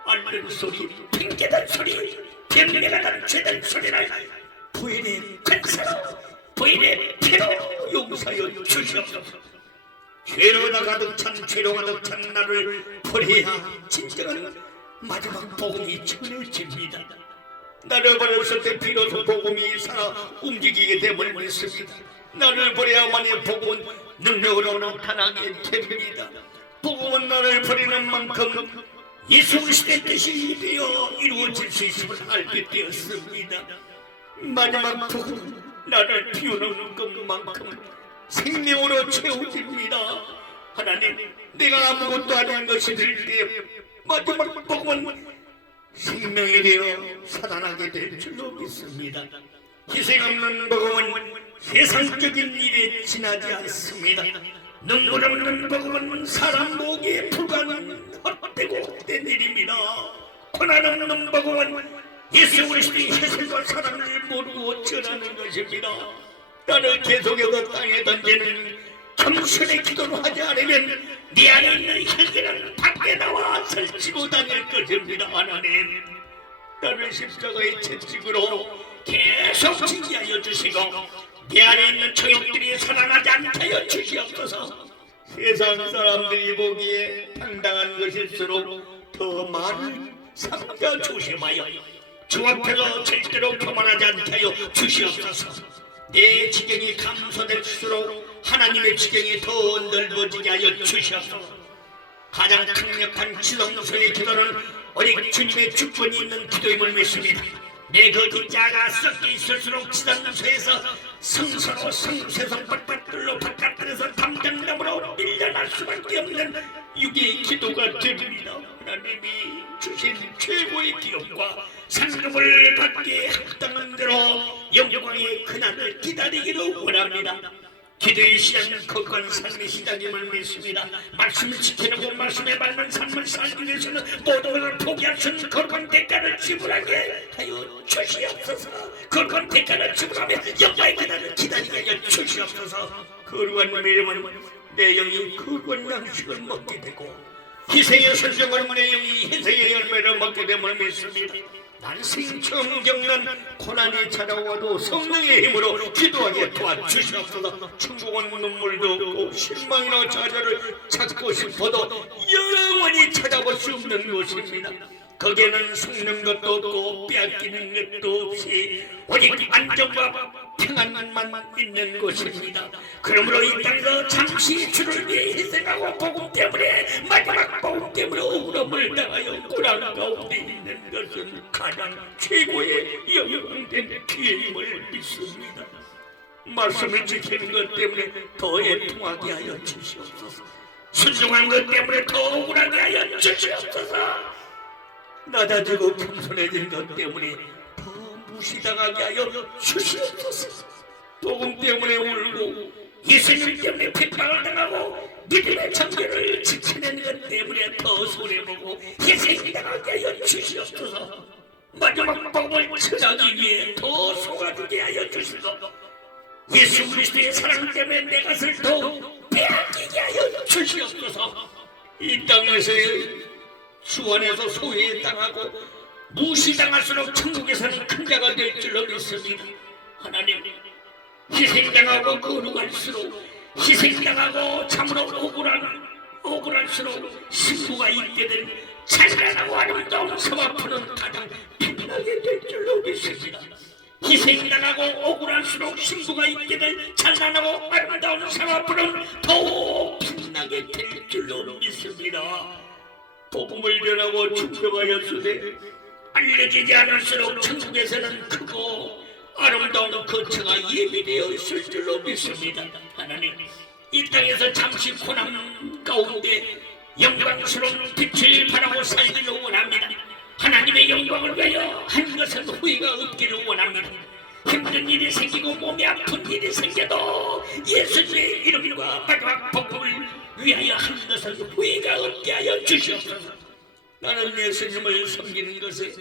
앓는 소리, 핑계단 소리, 변명하는 죄된 소리를 부인의 권세로 부인의 피로 용서하여 주시옵소서. 죄로 가득 찬 나를 버려야 진정한 마지막 복음이 전해집니다. 나를 버렸을 때 비로소 복음이 살아 움직이게 됨을 믿습니다. 나를 버려야만이 복음은 능력으로 나타나게 됩니다. 복음은 나를 버리는 만큼 예수 그리스도의 뜻이 되어 이루어질 수 있음을 알게 되었습니다. 마지막 복음은 나를 비우는 것만큼 생명으로 채워집니다. 하나님, 내가 아무것도 아닌 것이 될 때 마지막 복음은 생명이 되어 살아나게 될 줄로 믿습니다. 희생 없는 복음은 세상적인 일에 지나지 않습니다. 눈물 없는 복음은 사람 보기에 불가능한 헛되고 헛된 일입니다. 고난 없는 복음은 예수 그리스도의 희생과 사랑을 모르고 전하는 것입니다. 나를 계속해서 땅에 던지는 겸손의 기도를 하지 않으면 네 안에 있는 혈기는 밖에 나와 설치고 다닐 것입니다. 하나님, 나를 십자가의 채찍으로 계속 징계하여 주시고 내 안에 있는 정욕들이 살아나지 않게 하여 주시옵소서. 세상 사람들이 보기에 당당한 것일수록 더 많은 삼가 조심하여 주 앞에서 절대로 교만하지 않게 하여 주시옵소서. 내 지경이 감소될수록 하나님의 지경이 더 넓어지게 하여 주시옵소서. 가장 강력한 지성소의 기도는 오직 주님의 주권이 있는 기도임을 믿습니다. 내 거짓 자가 섞여 있을수록 지성소에서 성서로 성세상 바깥들로 바깥들에서 담장담으로 밀려날 수밖에 없는 육의 기도가 됩니다. 하나님이 주신 최고의 기업과 상급을 받기에 합당한 대로 영광의 그날을 기다리기를 원합니다. 기도의 시작은 거룩한 삶의 시작임을 믿습니다. 말씀을 지키고 말씀에 밟는 삶을 살기 위해서는 모든 것을 포기할 수 있는 거룩한 대가를 지불하게 하여 주시옵소서. 거룩한 대가를 지불하며 영광의 그날을 기다리게 하여 주시옵소서. 거룩한 믿음은 내 영이 거룩한 양식을 먹게 되고 희생의 선정은 내 영이 희생의 열매를 먹게 됨을 믿습니다. 난생 처음 겪는 고난이 찾아와도 성령의 힘으로 기도하게 도와주시옵소서. 천국은 눈물도 없고 실망이나 좌절을 찾고 싶어도 영원히 찾아볼 수 없는 곳입니다. 거기에는 속는 것도 없고 빼앗기는 것도 없이 오직 안정과 평안만 있는 곳입니다. 그러므로 이 땅에서 잠시 주를 위해 희생하고 복음 때문에, 마지막 복음 때문에 억울함을 당하여 고난 가운데 있는 것은 가장 최고의 영광된 기회임을 믿습니다. 말씀을 지키는 것 때문에 더 애통하게 하여 주시옵소서. 순종한 것 때문에 더 억울하게 하여 주시옵소서. 낮아지고 겸손해진 것 때문에 더 무시당하게 하여 주시옵소서. 복음 때문에 울고 예수님 때문에 핍박을 당하고 믿음의 정결을 지키는 것 때문에 더 손해보고 희생당하게 하여 주시옵소서. 마지막 복음을 전하기 위해 더 속아주게 하여 주시고 예수 그리스도의 사랑 때문에 내 것을 더욱 빼앗기게 하여 주시옵소서. 이 땅에서의 주 안에서 소외당하고 무시당할수록 천국에서는 큰 자가 될 줄로 믿습니다. 하나님, 희생당하고 거룩할수록, 희생당하고 참으로 억울할수록 신부가 입게 된 찬란하고 아름다운 서바프는 가장 빛나게 될 줄로 믿습니다. 희생당하고 억울할수록 신부가 입게 된 찬란하고 아름다운 서바프는 더욱 빛나게 될 줄로 믿습니다. 복음을 전하고 충성하였으되 알려지지 않을수록 천국에서는 크고 아름다운 거처가 예비되어 있을 줄로 믿습니다. 하나님, 이 땅에서 잠시 고난 가운데 영광스러운 빛을 바라고 살기를 원합니다. 하나님의 영광을 위하여 한 것은 후회가 없기를 원합니다. 힘든 일이 생기고 몸이 아픈 일이 생겨도 예수님의 이름과 마지막 복음을 위하여 한 것은 후회가 없게 하여 주시옵소서. 나는 예수님을 섬기는 것에,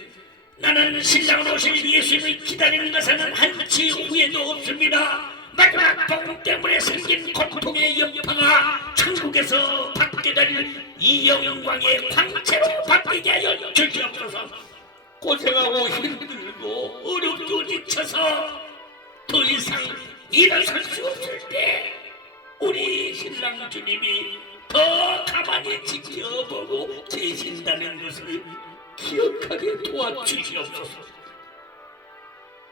나는 신랑으로 오실 예수님을 기다리는 것에는 한치 후회도 없습니다. 마지막 복음 때문에 생긴 고통의 여파가 천국에서 받게 될 이 영광의 광채로 바뀌게 하여 주시옵소서. 고생하고 힘들고 어렵고 지쳐서 더 이상 일어설 수 없을 때 우리 신랑 주님이 더 가만히 지켜보고 계신다는 것을 기억하게 도와주시옵소서.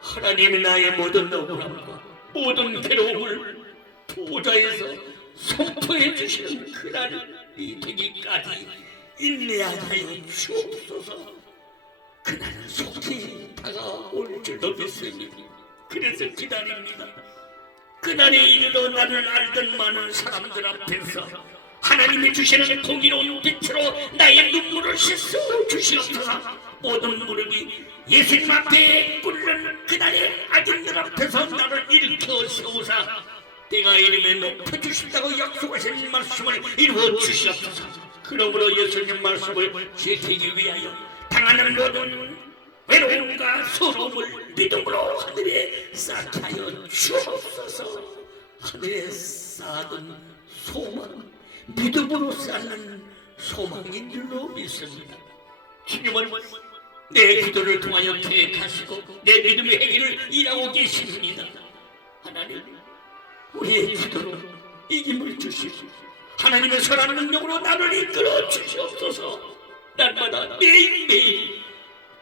하나님이 나의 모든 억울함과 모든 괴로움을 보좌에서 선포해 주시는 그날이 되기까지 인내하여 주옵소서. 그날은 속히 다가올 줄로 믿습니다. 그래서 기다립니다. 그날에 이르러 나를 알던 많은 사람들 앞에서 하나님이 주시는 공의로운 빛으로 나의 눈물을 씻어 주시옵소서. 모든 무릎이 예수님 앞에 꿇는 그날의 악인들 앞에서 나를 일으켜 세우사 때가 이름에 높여주신다고 약속하신 말씀을 이루어 주시옵소서. 그러므로 예수님 말씀을 지키기 위하여 당하는 모든 외로움과 서러움을 믿음으로 하늘에 쌓게 하여 주옵소서. 하늘에 쌓은 소망, 믿음으로 쌓는 소망인 줄로 믿습니다. 주님은 내 기도를 통하여 계획하시고 내 믿음의 행위를 일하고 계십니다. 하나님, 우리의 기도로 이김을 주시고 하나님의 선한 능력으로 나를 이끌어 주시옵소서. 날마다 매일매일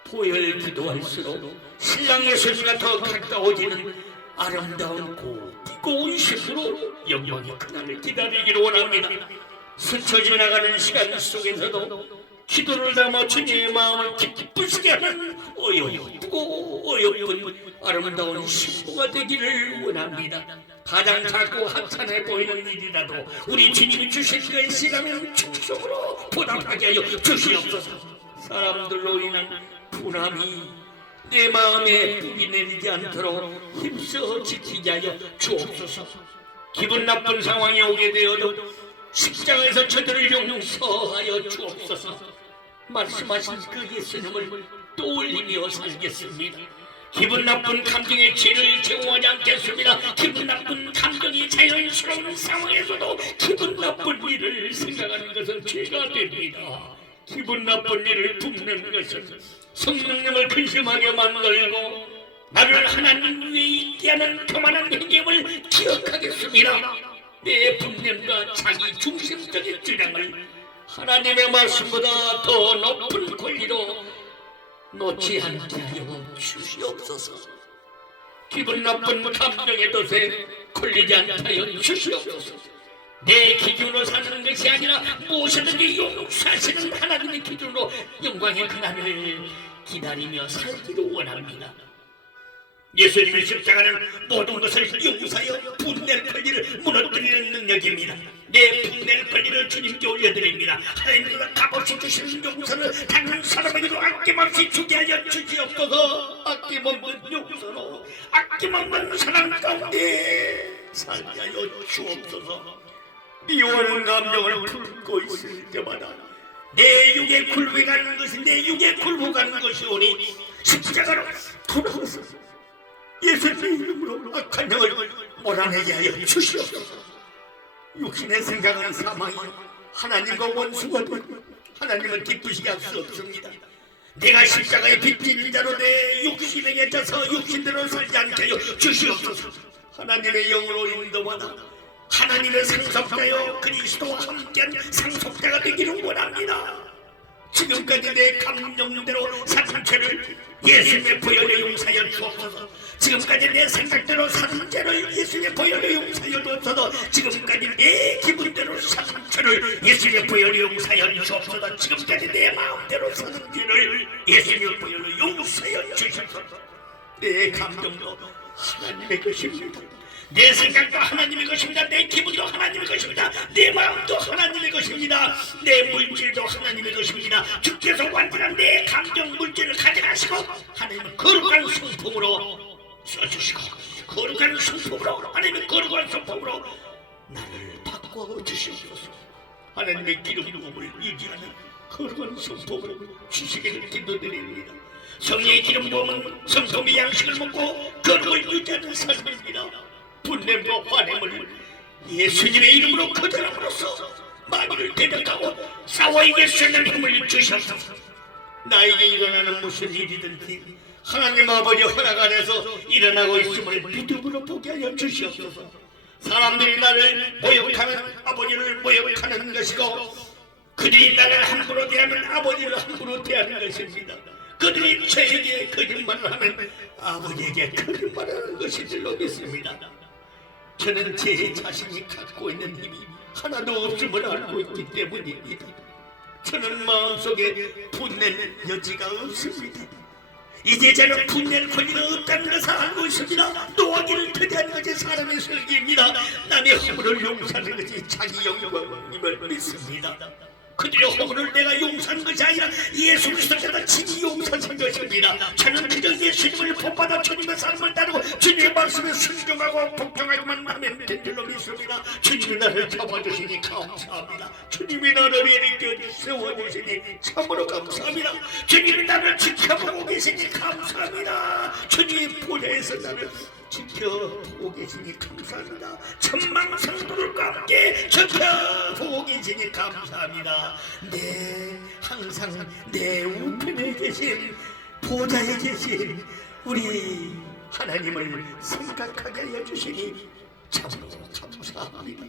보혈 기도할수록 신랑 예수님과 더 가까워지는 아름다운 고운 신부로 영광의 그날을 기다리기를 원합니다. 스쳐 지나가는 시간 속에서도 기도를 담아 주님의 마음을 기쁘시게 하는 어여쁘고 어여쁜 아름다운 신부가 되기를 원합니다. 가장 작고 하찮아 보이는 일이라도 우리 주님이 주신 것이라면 충성으로 보답하게 하여 주시옵소서. 사람들로 인한 분함이 내 마음에 뿌리 내리지 않도록 힘써 지키게 하여 주옵소서. 기분 나쁜 상황이 오게 되어도 십자가에서 저들을 용서하여 주옵소서. 말씀하신 그 예수님을 떠올리며 살겠습니다. 기분 나쁜 감정의 죄를 제공하지 않겠습니다. 기분 나쁜 감정이 자연스러운 상황에서도 기분 나쁜 일을 생각하는 것은 죄가 됩니다. 기분 나쁜 일을 품는 것은 성령님을 근심하게 만들고 나를 하나님 위에 있게 하는 교만한 행위를 기억하겠습니다. 내 분념과 자기 중심적인 주장을 하나님의 말씀보다 더 높은 권리로 놓지 않게 하여 주시옵소서. 기분 나쁜 감정의 덫에 걸리지 않게 하여 주시옵소서. 내 기준으로 사는 것이 아니라 무엇이든지 용서하시는 하나님의 기준으로 영광의 그날을 기다리며 살기를 원합니다. 예수님의 십자가는 모든 것을 용서하여 분낼 권리를 무너뜨리는 능력입니다. 내 분낼 권리를 주님께 올려드립니다. 하나님께서 값없이 주시는 용서를 다른 사람에게도 아낌없이 주게 하여 주시옵소서. 아낌없는 용서로 아낌없는 사랑 가운데 살게 하여 주옵소서. 미워하는 감정을 품고 있을 때마다 내 육에 굴복하는 것이 내 육에 굴복하는 것이 오니 십자가로 돌아오소서. 예수님의 이름으로 악한 영을 몰아내게 하여 주시옵소서. 육신의 생각은 사망이요 하나님과 원수가 되고 하나님은 기쁘시게 할 수 없습니다. 내가 십자가에 빚진 자로 내 육신에게 져서 육신대로 살지 않게 하여 주시옵소서. 하나님의 영으로 인도하다 하나님의 상속자여 그리스도와 함께한 상속자가 되기를 원합니다. 지금까지 내 감정대로 사는 죄를 예수님의 보혈로 용서하여 주옵소서. 지금까지 내 생각대로 사는 죄를 예수님의 보혈로 용서하여 주옵소서. 지금까지 내 기분대로 사는 죄를 예수님의 보혈로 용서하여 주옵소서. 지금까지 내 마음대로 사는 죄를 예수님의 보혈로 용서하여 주옵소서. 내 감정도 하나님의 것입니다. 내 생각도 하나님의 것입니다. 내 기분도 하나님의 것입니다. 내 마음도 하나님의 것입니다. 내 물질도 하나님의 것입니다. 주께서 완전한 내 감정 물질을 가져가시고 하나님은 거룩한 성품으로 써주시고 거룩한 성품으로 하나님의 거룩한 성품으로 나를 바꿔 주시옵소서. 하나님의 기름 부음을 유지하는 거룩한 성품으로 주시기를 기도드립니다. 성령의 기름 부음은 성품의 양식을 먹고 거룩을 유지하는 삶입니다. 분냄과 화냄을 예수님의 이름으로 거절함으로써 마귀를 대적하고 싸워 이길 수 있는 힘을 주셔서 나에게 일어나는 무슨 일이든지 하나님 아버지 허락 안에서 일어나고 있음을 믿음으로 보게 하여 주시옵소서. 사람들이 나를 모욕하는 아버지를 모욕하는 것이고 그들이 나를 함부로 대하면 아버지를 함부로 대하는 것입니다. 그들이 저에게 거짓말을 하면 아버지에게 거짓말을 하는 것인 줄로 믿습니다. 저는 제 자신이 갖고 있는 힘이 하나도 없음을 알고 있기 때문입니다. 저는 마음속에 분낼 여지가 없습니다. 이제 저는 분낼 권리가 없다는 것을 알고 있습니다. 노하기를 tö대하는 것이 사람의 설계입니다. 남의 허물을 용서하는 것이 자기 영광임을 믿습니다. 그들의 허물을 내가 용서하는 것이 아니라 예수 그리스도께서 친히 용서하신 것입니다. 저는 그저 예수님을 본받아 주님의 삶을 따르고 주님의 말씀에 순종하고 복종하기만 하면 된 줄로 믿습니다. 주님이 나를 잡아주시니 감사합니다. 주님이 나를 이렇게 세워주시니 참으로 감사합니다. 주님이 나를 지켜보고 계시니 감사합니다. 주님이 보좌에서 나를 지켜보고 계시니 감사합니다. 천망성도들과 함께 지켜보고 계시니 감사합니다. 항상 내 우편에 계신 보좌에 계신 우리 하나님을 생각하게 해주시니 참으로 감사합니다.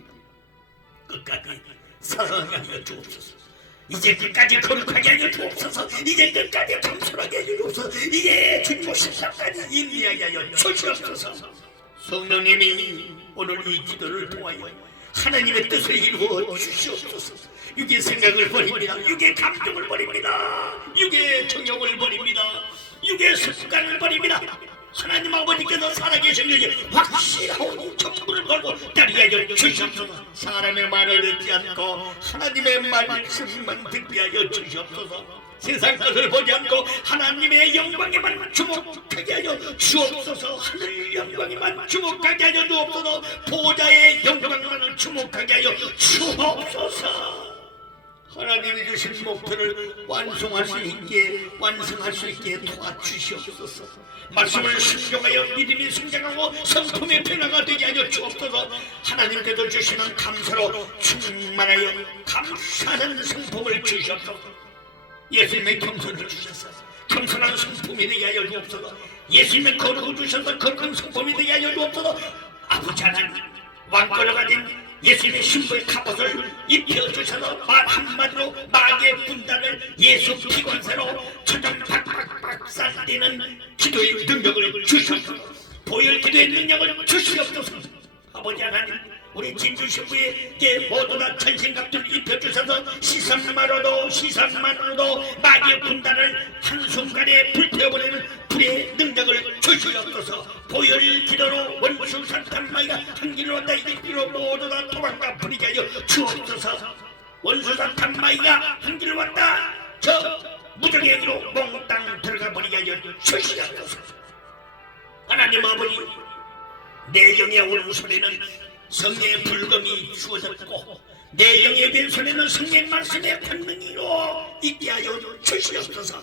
끝까지 사랑하여 주옵소서. 이제 끝까지 거룩하게 하여 주옵소서. 이제 끝까지 겸손하게 하여 주옵소서. 이제 주님 십자까지 인내하게 하여 주시옵소서. 성령님이 오늘 이 기도를 통하여 하나님의 뜻을 이루어 주시옵소서. 육의 생각을 버립니다. 육의 감정을 버립니다. 육의 정욕을 버립니다. 육의 습관을 버립니다. 하나님 아버지께서 살아계신 것이 확실하고 정부를 걸고 따르게 하여 주시옵소서. 사람의 말을 듣지 않고 하나님의 말씀만 듣게 하여 주시옵소서. 세상 것을 보지 않고 하나님의 영광에만 주목하게 하여 주옵소서. 하늘 영광에만 주목하게 하여 주옵소서. 보좌의 영광만을 주목하게 하여 주옵소서. 하나님이 주신 목표를 완성할 수 있게 도와주시옵소서. 말씀을 순종하여 믿음이 성장하고 성품의 변화가 되게 하여 주옵소서. 하나님께서 주시는 감사로 충만하여 감사하는 성품을 주시옵소서. 예수님의 겸손을 주셔서 겸손한 성품이 되게 하여 주옵소서. 예수님의 거룩을 주셔서 거룩한 성품이 되게 하여 주옵소서. 아버지 하나님, 왕권을 가진 예수님의 신부의 갑옷을 입혀주셔서 말 한마디로 마귀의 분단을 예수 피관세로 천정 박박박 쌀리는 기도의 능력을 주시옵소서. 보혈 기도의 능력을 주시옵소서. 아버지 하나님, 우리 진주 신부에게 모두 다 천신갑주를 입혀주셔서 시선만으로도 마귀의 분단을 한순간에 불태워버리는 불의 능력을 주시옵소서. 보혈 기도로 원수 사탄마귀가 한 길로 왔다 이 길로 모두 다 도망가 버리게 하여 주옵소서. 원수 사탄마귀가 한 길로 왔다 저 무적의 길로 몽땅 들어가 버리게 하여 주시옵소서. 하나님 아버지, 내 영에 오는 소리는 성령의 불금이 주어졌고 내 영의 왼손에는 성령의 말씀의 권능이로 있게 하여 주시옵소서.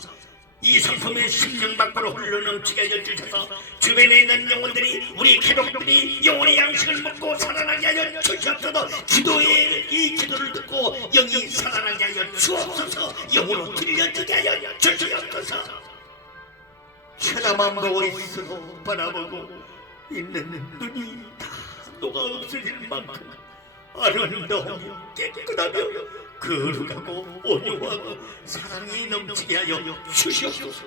이 성품의 심령 밖으로 흘러넘치게 하여 주셔서 주변에 있는 영혼들이, 우리 기독들이 영혼의 양식을 먹고 살아나게 하여 주시옵소서. 기도의 이 기도를 듣고 영이 살아나게 하여 주옵소서. 영으로 들려지게 하여 주시옵소서. 쳐다만 보고 있어도 바라보고 있는 눈이 다 녹아 없어질 만큼 아름다우며 깨끗하며 거룩하고 온유하고 사랑이 넘치게 하여 주시옵소서.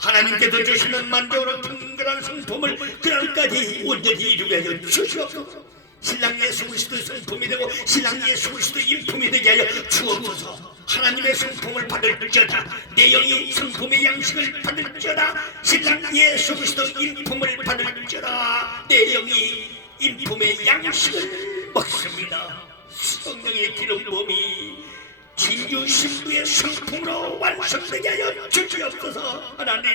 하나님께서 주시는 만족으로 특별한 성품을 그날까지 온전히 이루게 하여 주시옵소서. 신랑 예수 그리스도의 성품이 되고 신랑 예수 그리스도의 인품이 되게 하여 주옵소서. 하나님의 성품을 받을지어다. 내 영이 성품의 양식을 받을지어다. 신랑 예수 그리스도의 인품을 받을지어다. 내 영이 인품의 양식을 먹습니다. 성령의 기름 부음이 진주 신부의 성품으로 완성되게 하여 주시옵소서. 하나님,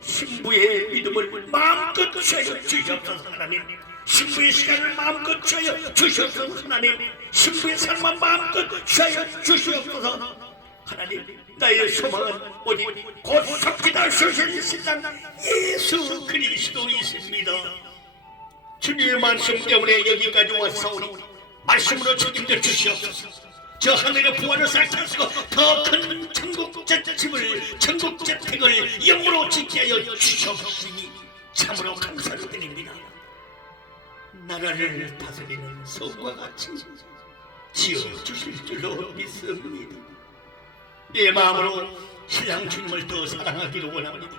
신부의 믿음을 마음껏 취하여 주시옵소서. 하나님, 신부의 시간을 마음껏 취하여 주시옵소서. 하나님, 신부의 삶을 마음껏 취하여 주시옵소서. 하나님, 나의 소망은 오직 곧 섭기다 쓰신 신랑 예수 그리스도이십니다. 주님의 말씀 때문에 여기까지 왔사오니 말씀으로 책임져 주시옵소서. 저 하늘의 부활을 쌓아서 더 큰 천국 재집을, 천국 재택을 영으로 짓게 하여 주시옵소니 참으로 감사를 드립니다. 나라를 다스리는 성과 같이 지어주실 줄로 믿습니다. 내 마음으로 신랑 주님을 더 사랑하기를 원합니다.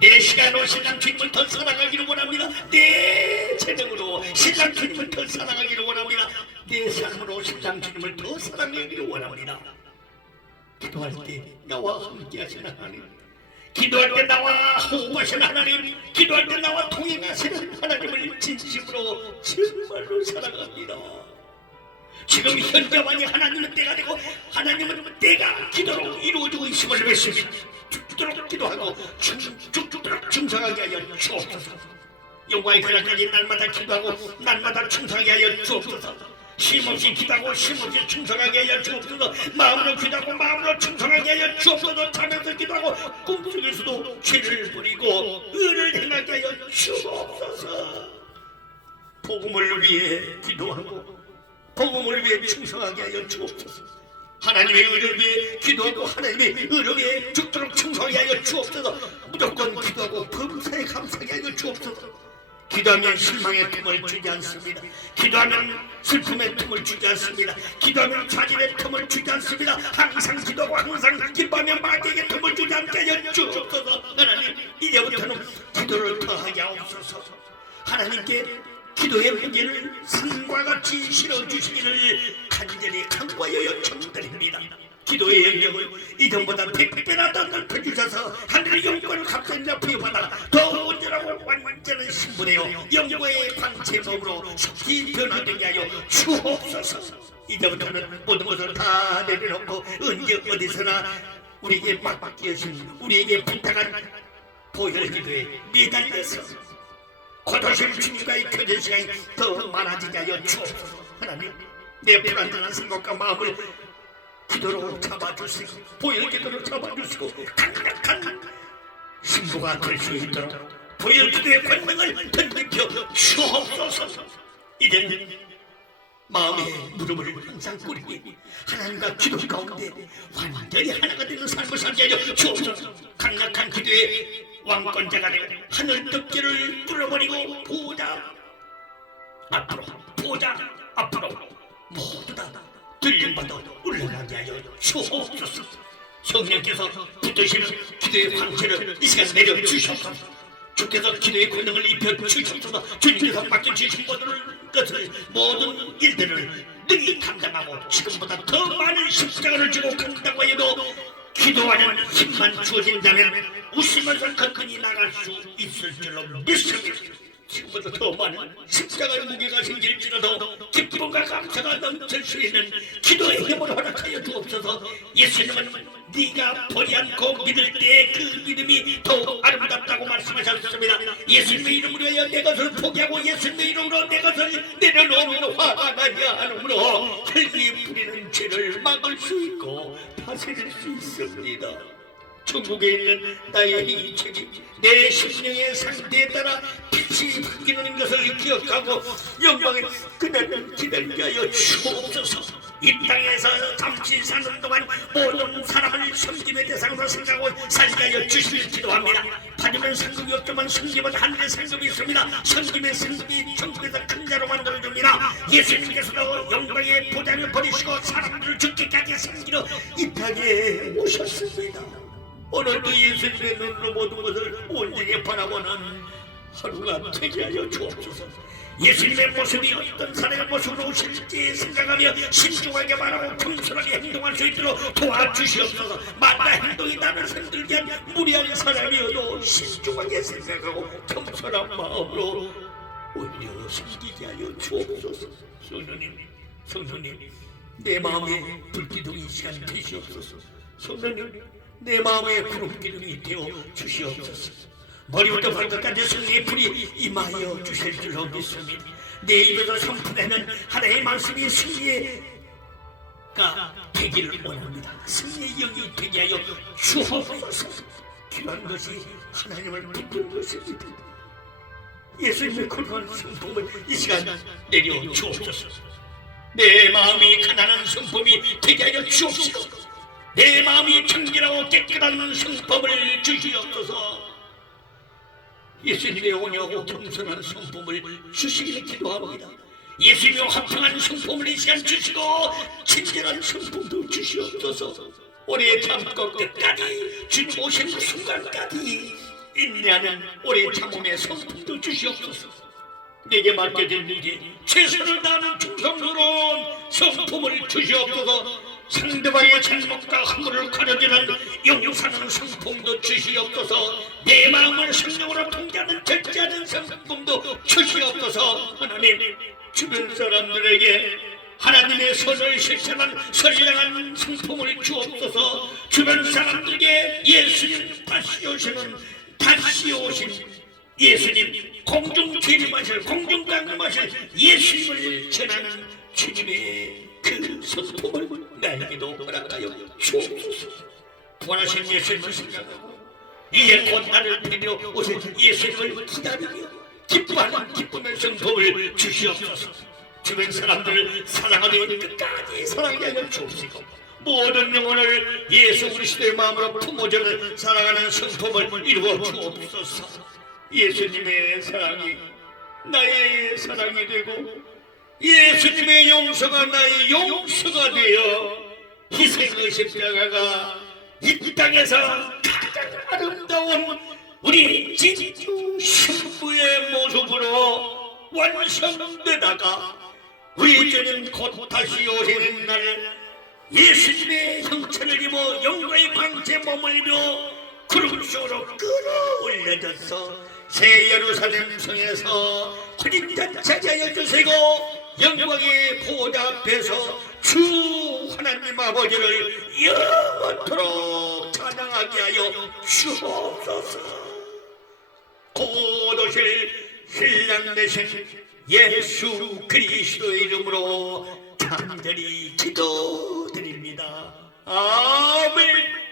내 시간으로 신랑 주님을 더 사랑하기를 원합니다. 내 재능으로 신랑 주님을 더 사랑하기를 원합니다. 내 삶으로 신랑 주님을 더 사랑하기를 원합니다. 기도할 때 나와 함께 하시는 하나님, 기도할 때 나와 호흡하시는 하나님, 기도할 때 나와 동행하시는 하나님을 진심으로 정말로 사랑합니다. 지금 현재만이 하나님은 때가 되고 하나님은 때가 기도로 이루어지고 있음을 믿습니다. 죽도록 기도하고 죽도록 충성하게 하여 주옵소서. 영광의 그날까지 날마다 기도하고 날마다 충성하게 하여 주옵소서. 쉼없이 기도하고 쉼없이 충성하게 하여 주옵소서. 마음으로 기도하고 마음으로 충성하게 하여 주옵소서. 자면서 기도하고 꿈속에서도 죄를 버리고 의를 행하게 하여 주옵소서. 복음을 위해 기도하고 복음을 위해 충성하게 하여 주옵소서. 하나님의 의를 위해 기도하고 하나님의 의를 위해 죽도록 충성하게 하여 주옵소서. 무조건 기도하고 범사에 감사하게 하여 주옵소서. 기도하면 실망의 틈을 주지 않습니다. 기도하면 슬픔의 틈을 주지 않습니다. 기도하면 좌절의 틈을 주지 않습니다. 항상 기도하고 항상 기뻐하며 마귀에게 틈을 주지 않게 하여 주옵소서. 하나님, 이제부터는 기도를 더하게 하옵소서. 하나님께 기도의 무게를 산과 같이 실어주시기를 간절히 간과하여 요청드립니다. 기도의 영역을 이전보다 100배나 더 넓혀주셔서 하늘의 영광을 갑자기 부여받아 더 온전하고 완전한 신부되어 영광의 광채 몸으로 속히 변화되게 하여 주옵소서. 이제부터는 모든 것을 다 내려놓고 언제 어디서나 우리에게 맡기신 우리에게 부탁한 보혈 기도에 매달려서 거두실 주님과의 교제 시간이 더 많아지게 하여 주옵소서. 하나님, 내 불안정한 생각과 마음을 기도로 잡아주시고 보혈 기도로 잡아주시고 강력한 신부가 될 수 있도록 보혈 기도의 권능을 던집혀 주옵소서. 이젠 마음의 무릎을 항상 꿇으니 하나님과 기도 가운데 완전히 하나가 되는 삶을 살게 하여 주옵소서. 강력한 기도의 왕권자가 되어 하늘 덮개를 뚫어버리고 보호자 앞으로 모두 다 들림받아 올라가게 하여 주옵소서. 성령께서 붙드시는 기도의 황체를 이 시간 내려주시옵소서. 주께서 기도의 권능을 입혀주시옵소서. 주님께서 맡겨주신 모든 일들을 능히 감당하고 지금보다 더 많은 십자가를 지고 간다고 해도 기도하는 힘만 주어진다면 웃으면서 건강히 나갈 수 있을 줄로 믿습니다. 지금보다 더 많은 십자가의 무게가 생길지라도 기쁨과 감사가 넘칠 수 있는 기도의 힘을 허락하여 주옵소서. 예수님은 네가 보지 않고 믿을 때 그 믿음이 더욱 아름답다고 말씀하셨습니다. 예수님의 이름으로 하여 내 것을 포기하고 예수님의 이름으로 내 것을 내려놓으면 화가 나지 않으므로 혈기 부리는 죄를 막을 수 있고 다스릴 수 있습니다. 천국에 있는 나의 이 책임, 내 심령의 상태에 따라 빛이 바뀌는 것을 기억하고 영광의 그날을 기다리게 하여 주옵소서. 이 땅에서 잠시 사는 동안 모든 사람을 섬김의 대상으로 생각하고 살게 하여 주시길 기도합니다. 받으면 상급이 없지만 섬김은 하늘의 상급이 있습니다. 섬김의 상급이 천국에서 큰 자로 만들어줍니다. 예수님께서도 영광의 보좌를 버리시고 사람들을 죽기까지 섬기러 이 땅에 오셨습니다. 오늘도 예수님의 눈으로 모든 것을 온전히 바라보는 하루가 되게 하여 주옵소서. 예수님의 모습이 어떤 사람의 모습으로 오실지 생각하며 신중하게 말하고 겸손하게 행동할 수 있도록 도와주시옵소서. 만나 행동이 나를 흔들게 한 무리한 사람이어도 신중하게 생각하고 겸손한 마음으로 오히려 섬기게 하여 주옵소서. 성령님, 내 마음에 불기둥이 시간 되시옵소서. 성령님, 내 마음에 구름기둥이 되어 주시옵소서. 머리부터 발끝까지 승리의 불이 임하여 주실 줄로 믿습니다. 내 입에서 선포되는 하나님의 말씀이 승리가 되기를 원합니다. 승리의 영이 되게 하여 주옵소서. 필요한 것이 하나님을 붙든 것입니다. 예수님의 거룩한 성품을 이 시간 내려 주옵소서. 내 마음이 가난한 성품이 되게 하여 주옵소서. 내 마음이 청결하고 깨끗한 성품을 주시옵소서. 예수님의 온유하고 겸손한 성품을 주시기를 기도합니다. 예수님의 화평한 성품을 이 시간 주시고 친절한 성품도 주시옵소서. 오래 참고 끝까지 주님 오시는 순간까지 인내하는 오래 참음의 성품도 주시옵소서. 내게 맡겨진 일이 최선을 다하는 충성스러운 성품을 주시옵소서. 상대방의 잘못과 허물을 가려지는 용서하는 성품도 주시옵소서. 내 마음을 성령으로 통제하는 절제하는 성품도 주시옵소서. 하나님, 주변 사람들에게 하나님의 선을 실천한 선량한 성품을 주옵소서. 주변 사람들에게 예수님 다시 오신 예수님 공중 재림하실 공중 강림하실 예수님을 전하는 주님의 그 성품을 나에게도 허락하여 주옵소서. 부활하신 예수님을 생각하고 이에 곧 나를 데리러 오신 예수님을 기다리며 기뻐하는 기쁨의 성품을 주시옵소서. 주변 사람들을 사랑하며 끝까지 사랑하게 하여 주옵시고 모든 영혼을 예수 그리스도의 마음으로 품어주는 사랑하는 성품을 이루어 주옵소서. 예수님의 사랑이 나의 사랑이 되고 예수님의 용서가 나의 용서가 되어 희생의 십자가가 이 땅에서 가장 아름다운 우리 진주 신부의 모습으로 완성되다가 우리 주님 곧 다시 오시는 날 예수님의 형체를 입어 영광의 광채에 머물며 구름 속으로 끌어올려져서 새 예루살렘 성에서 혼인잔 차지하여 주시고 영광의 보좌 앞에서 주 하나님 아버지를 영원토록 찬양하게 하여 주옵소서. 곧 오실 신랑 되신 예수 그리스도의 이름으로 간절히 기도드립니다. 아멘.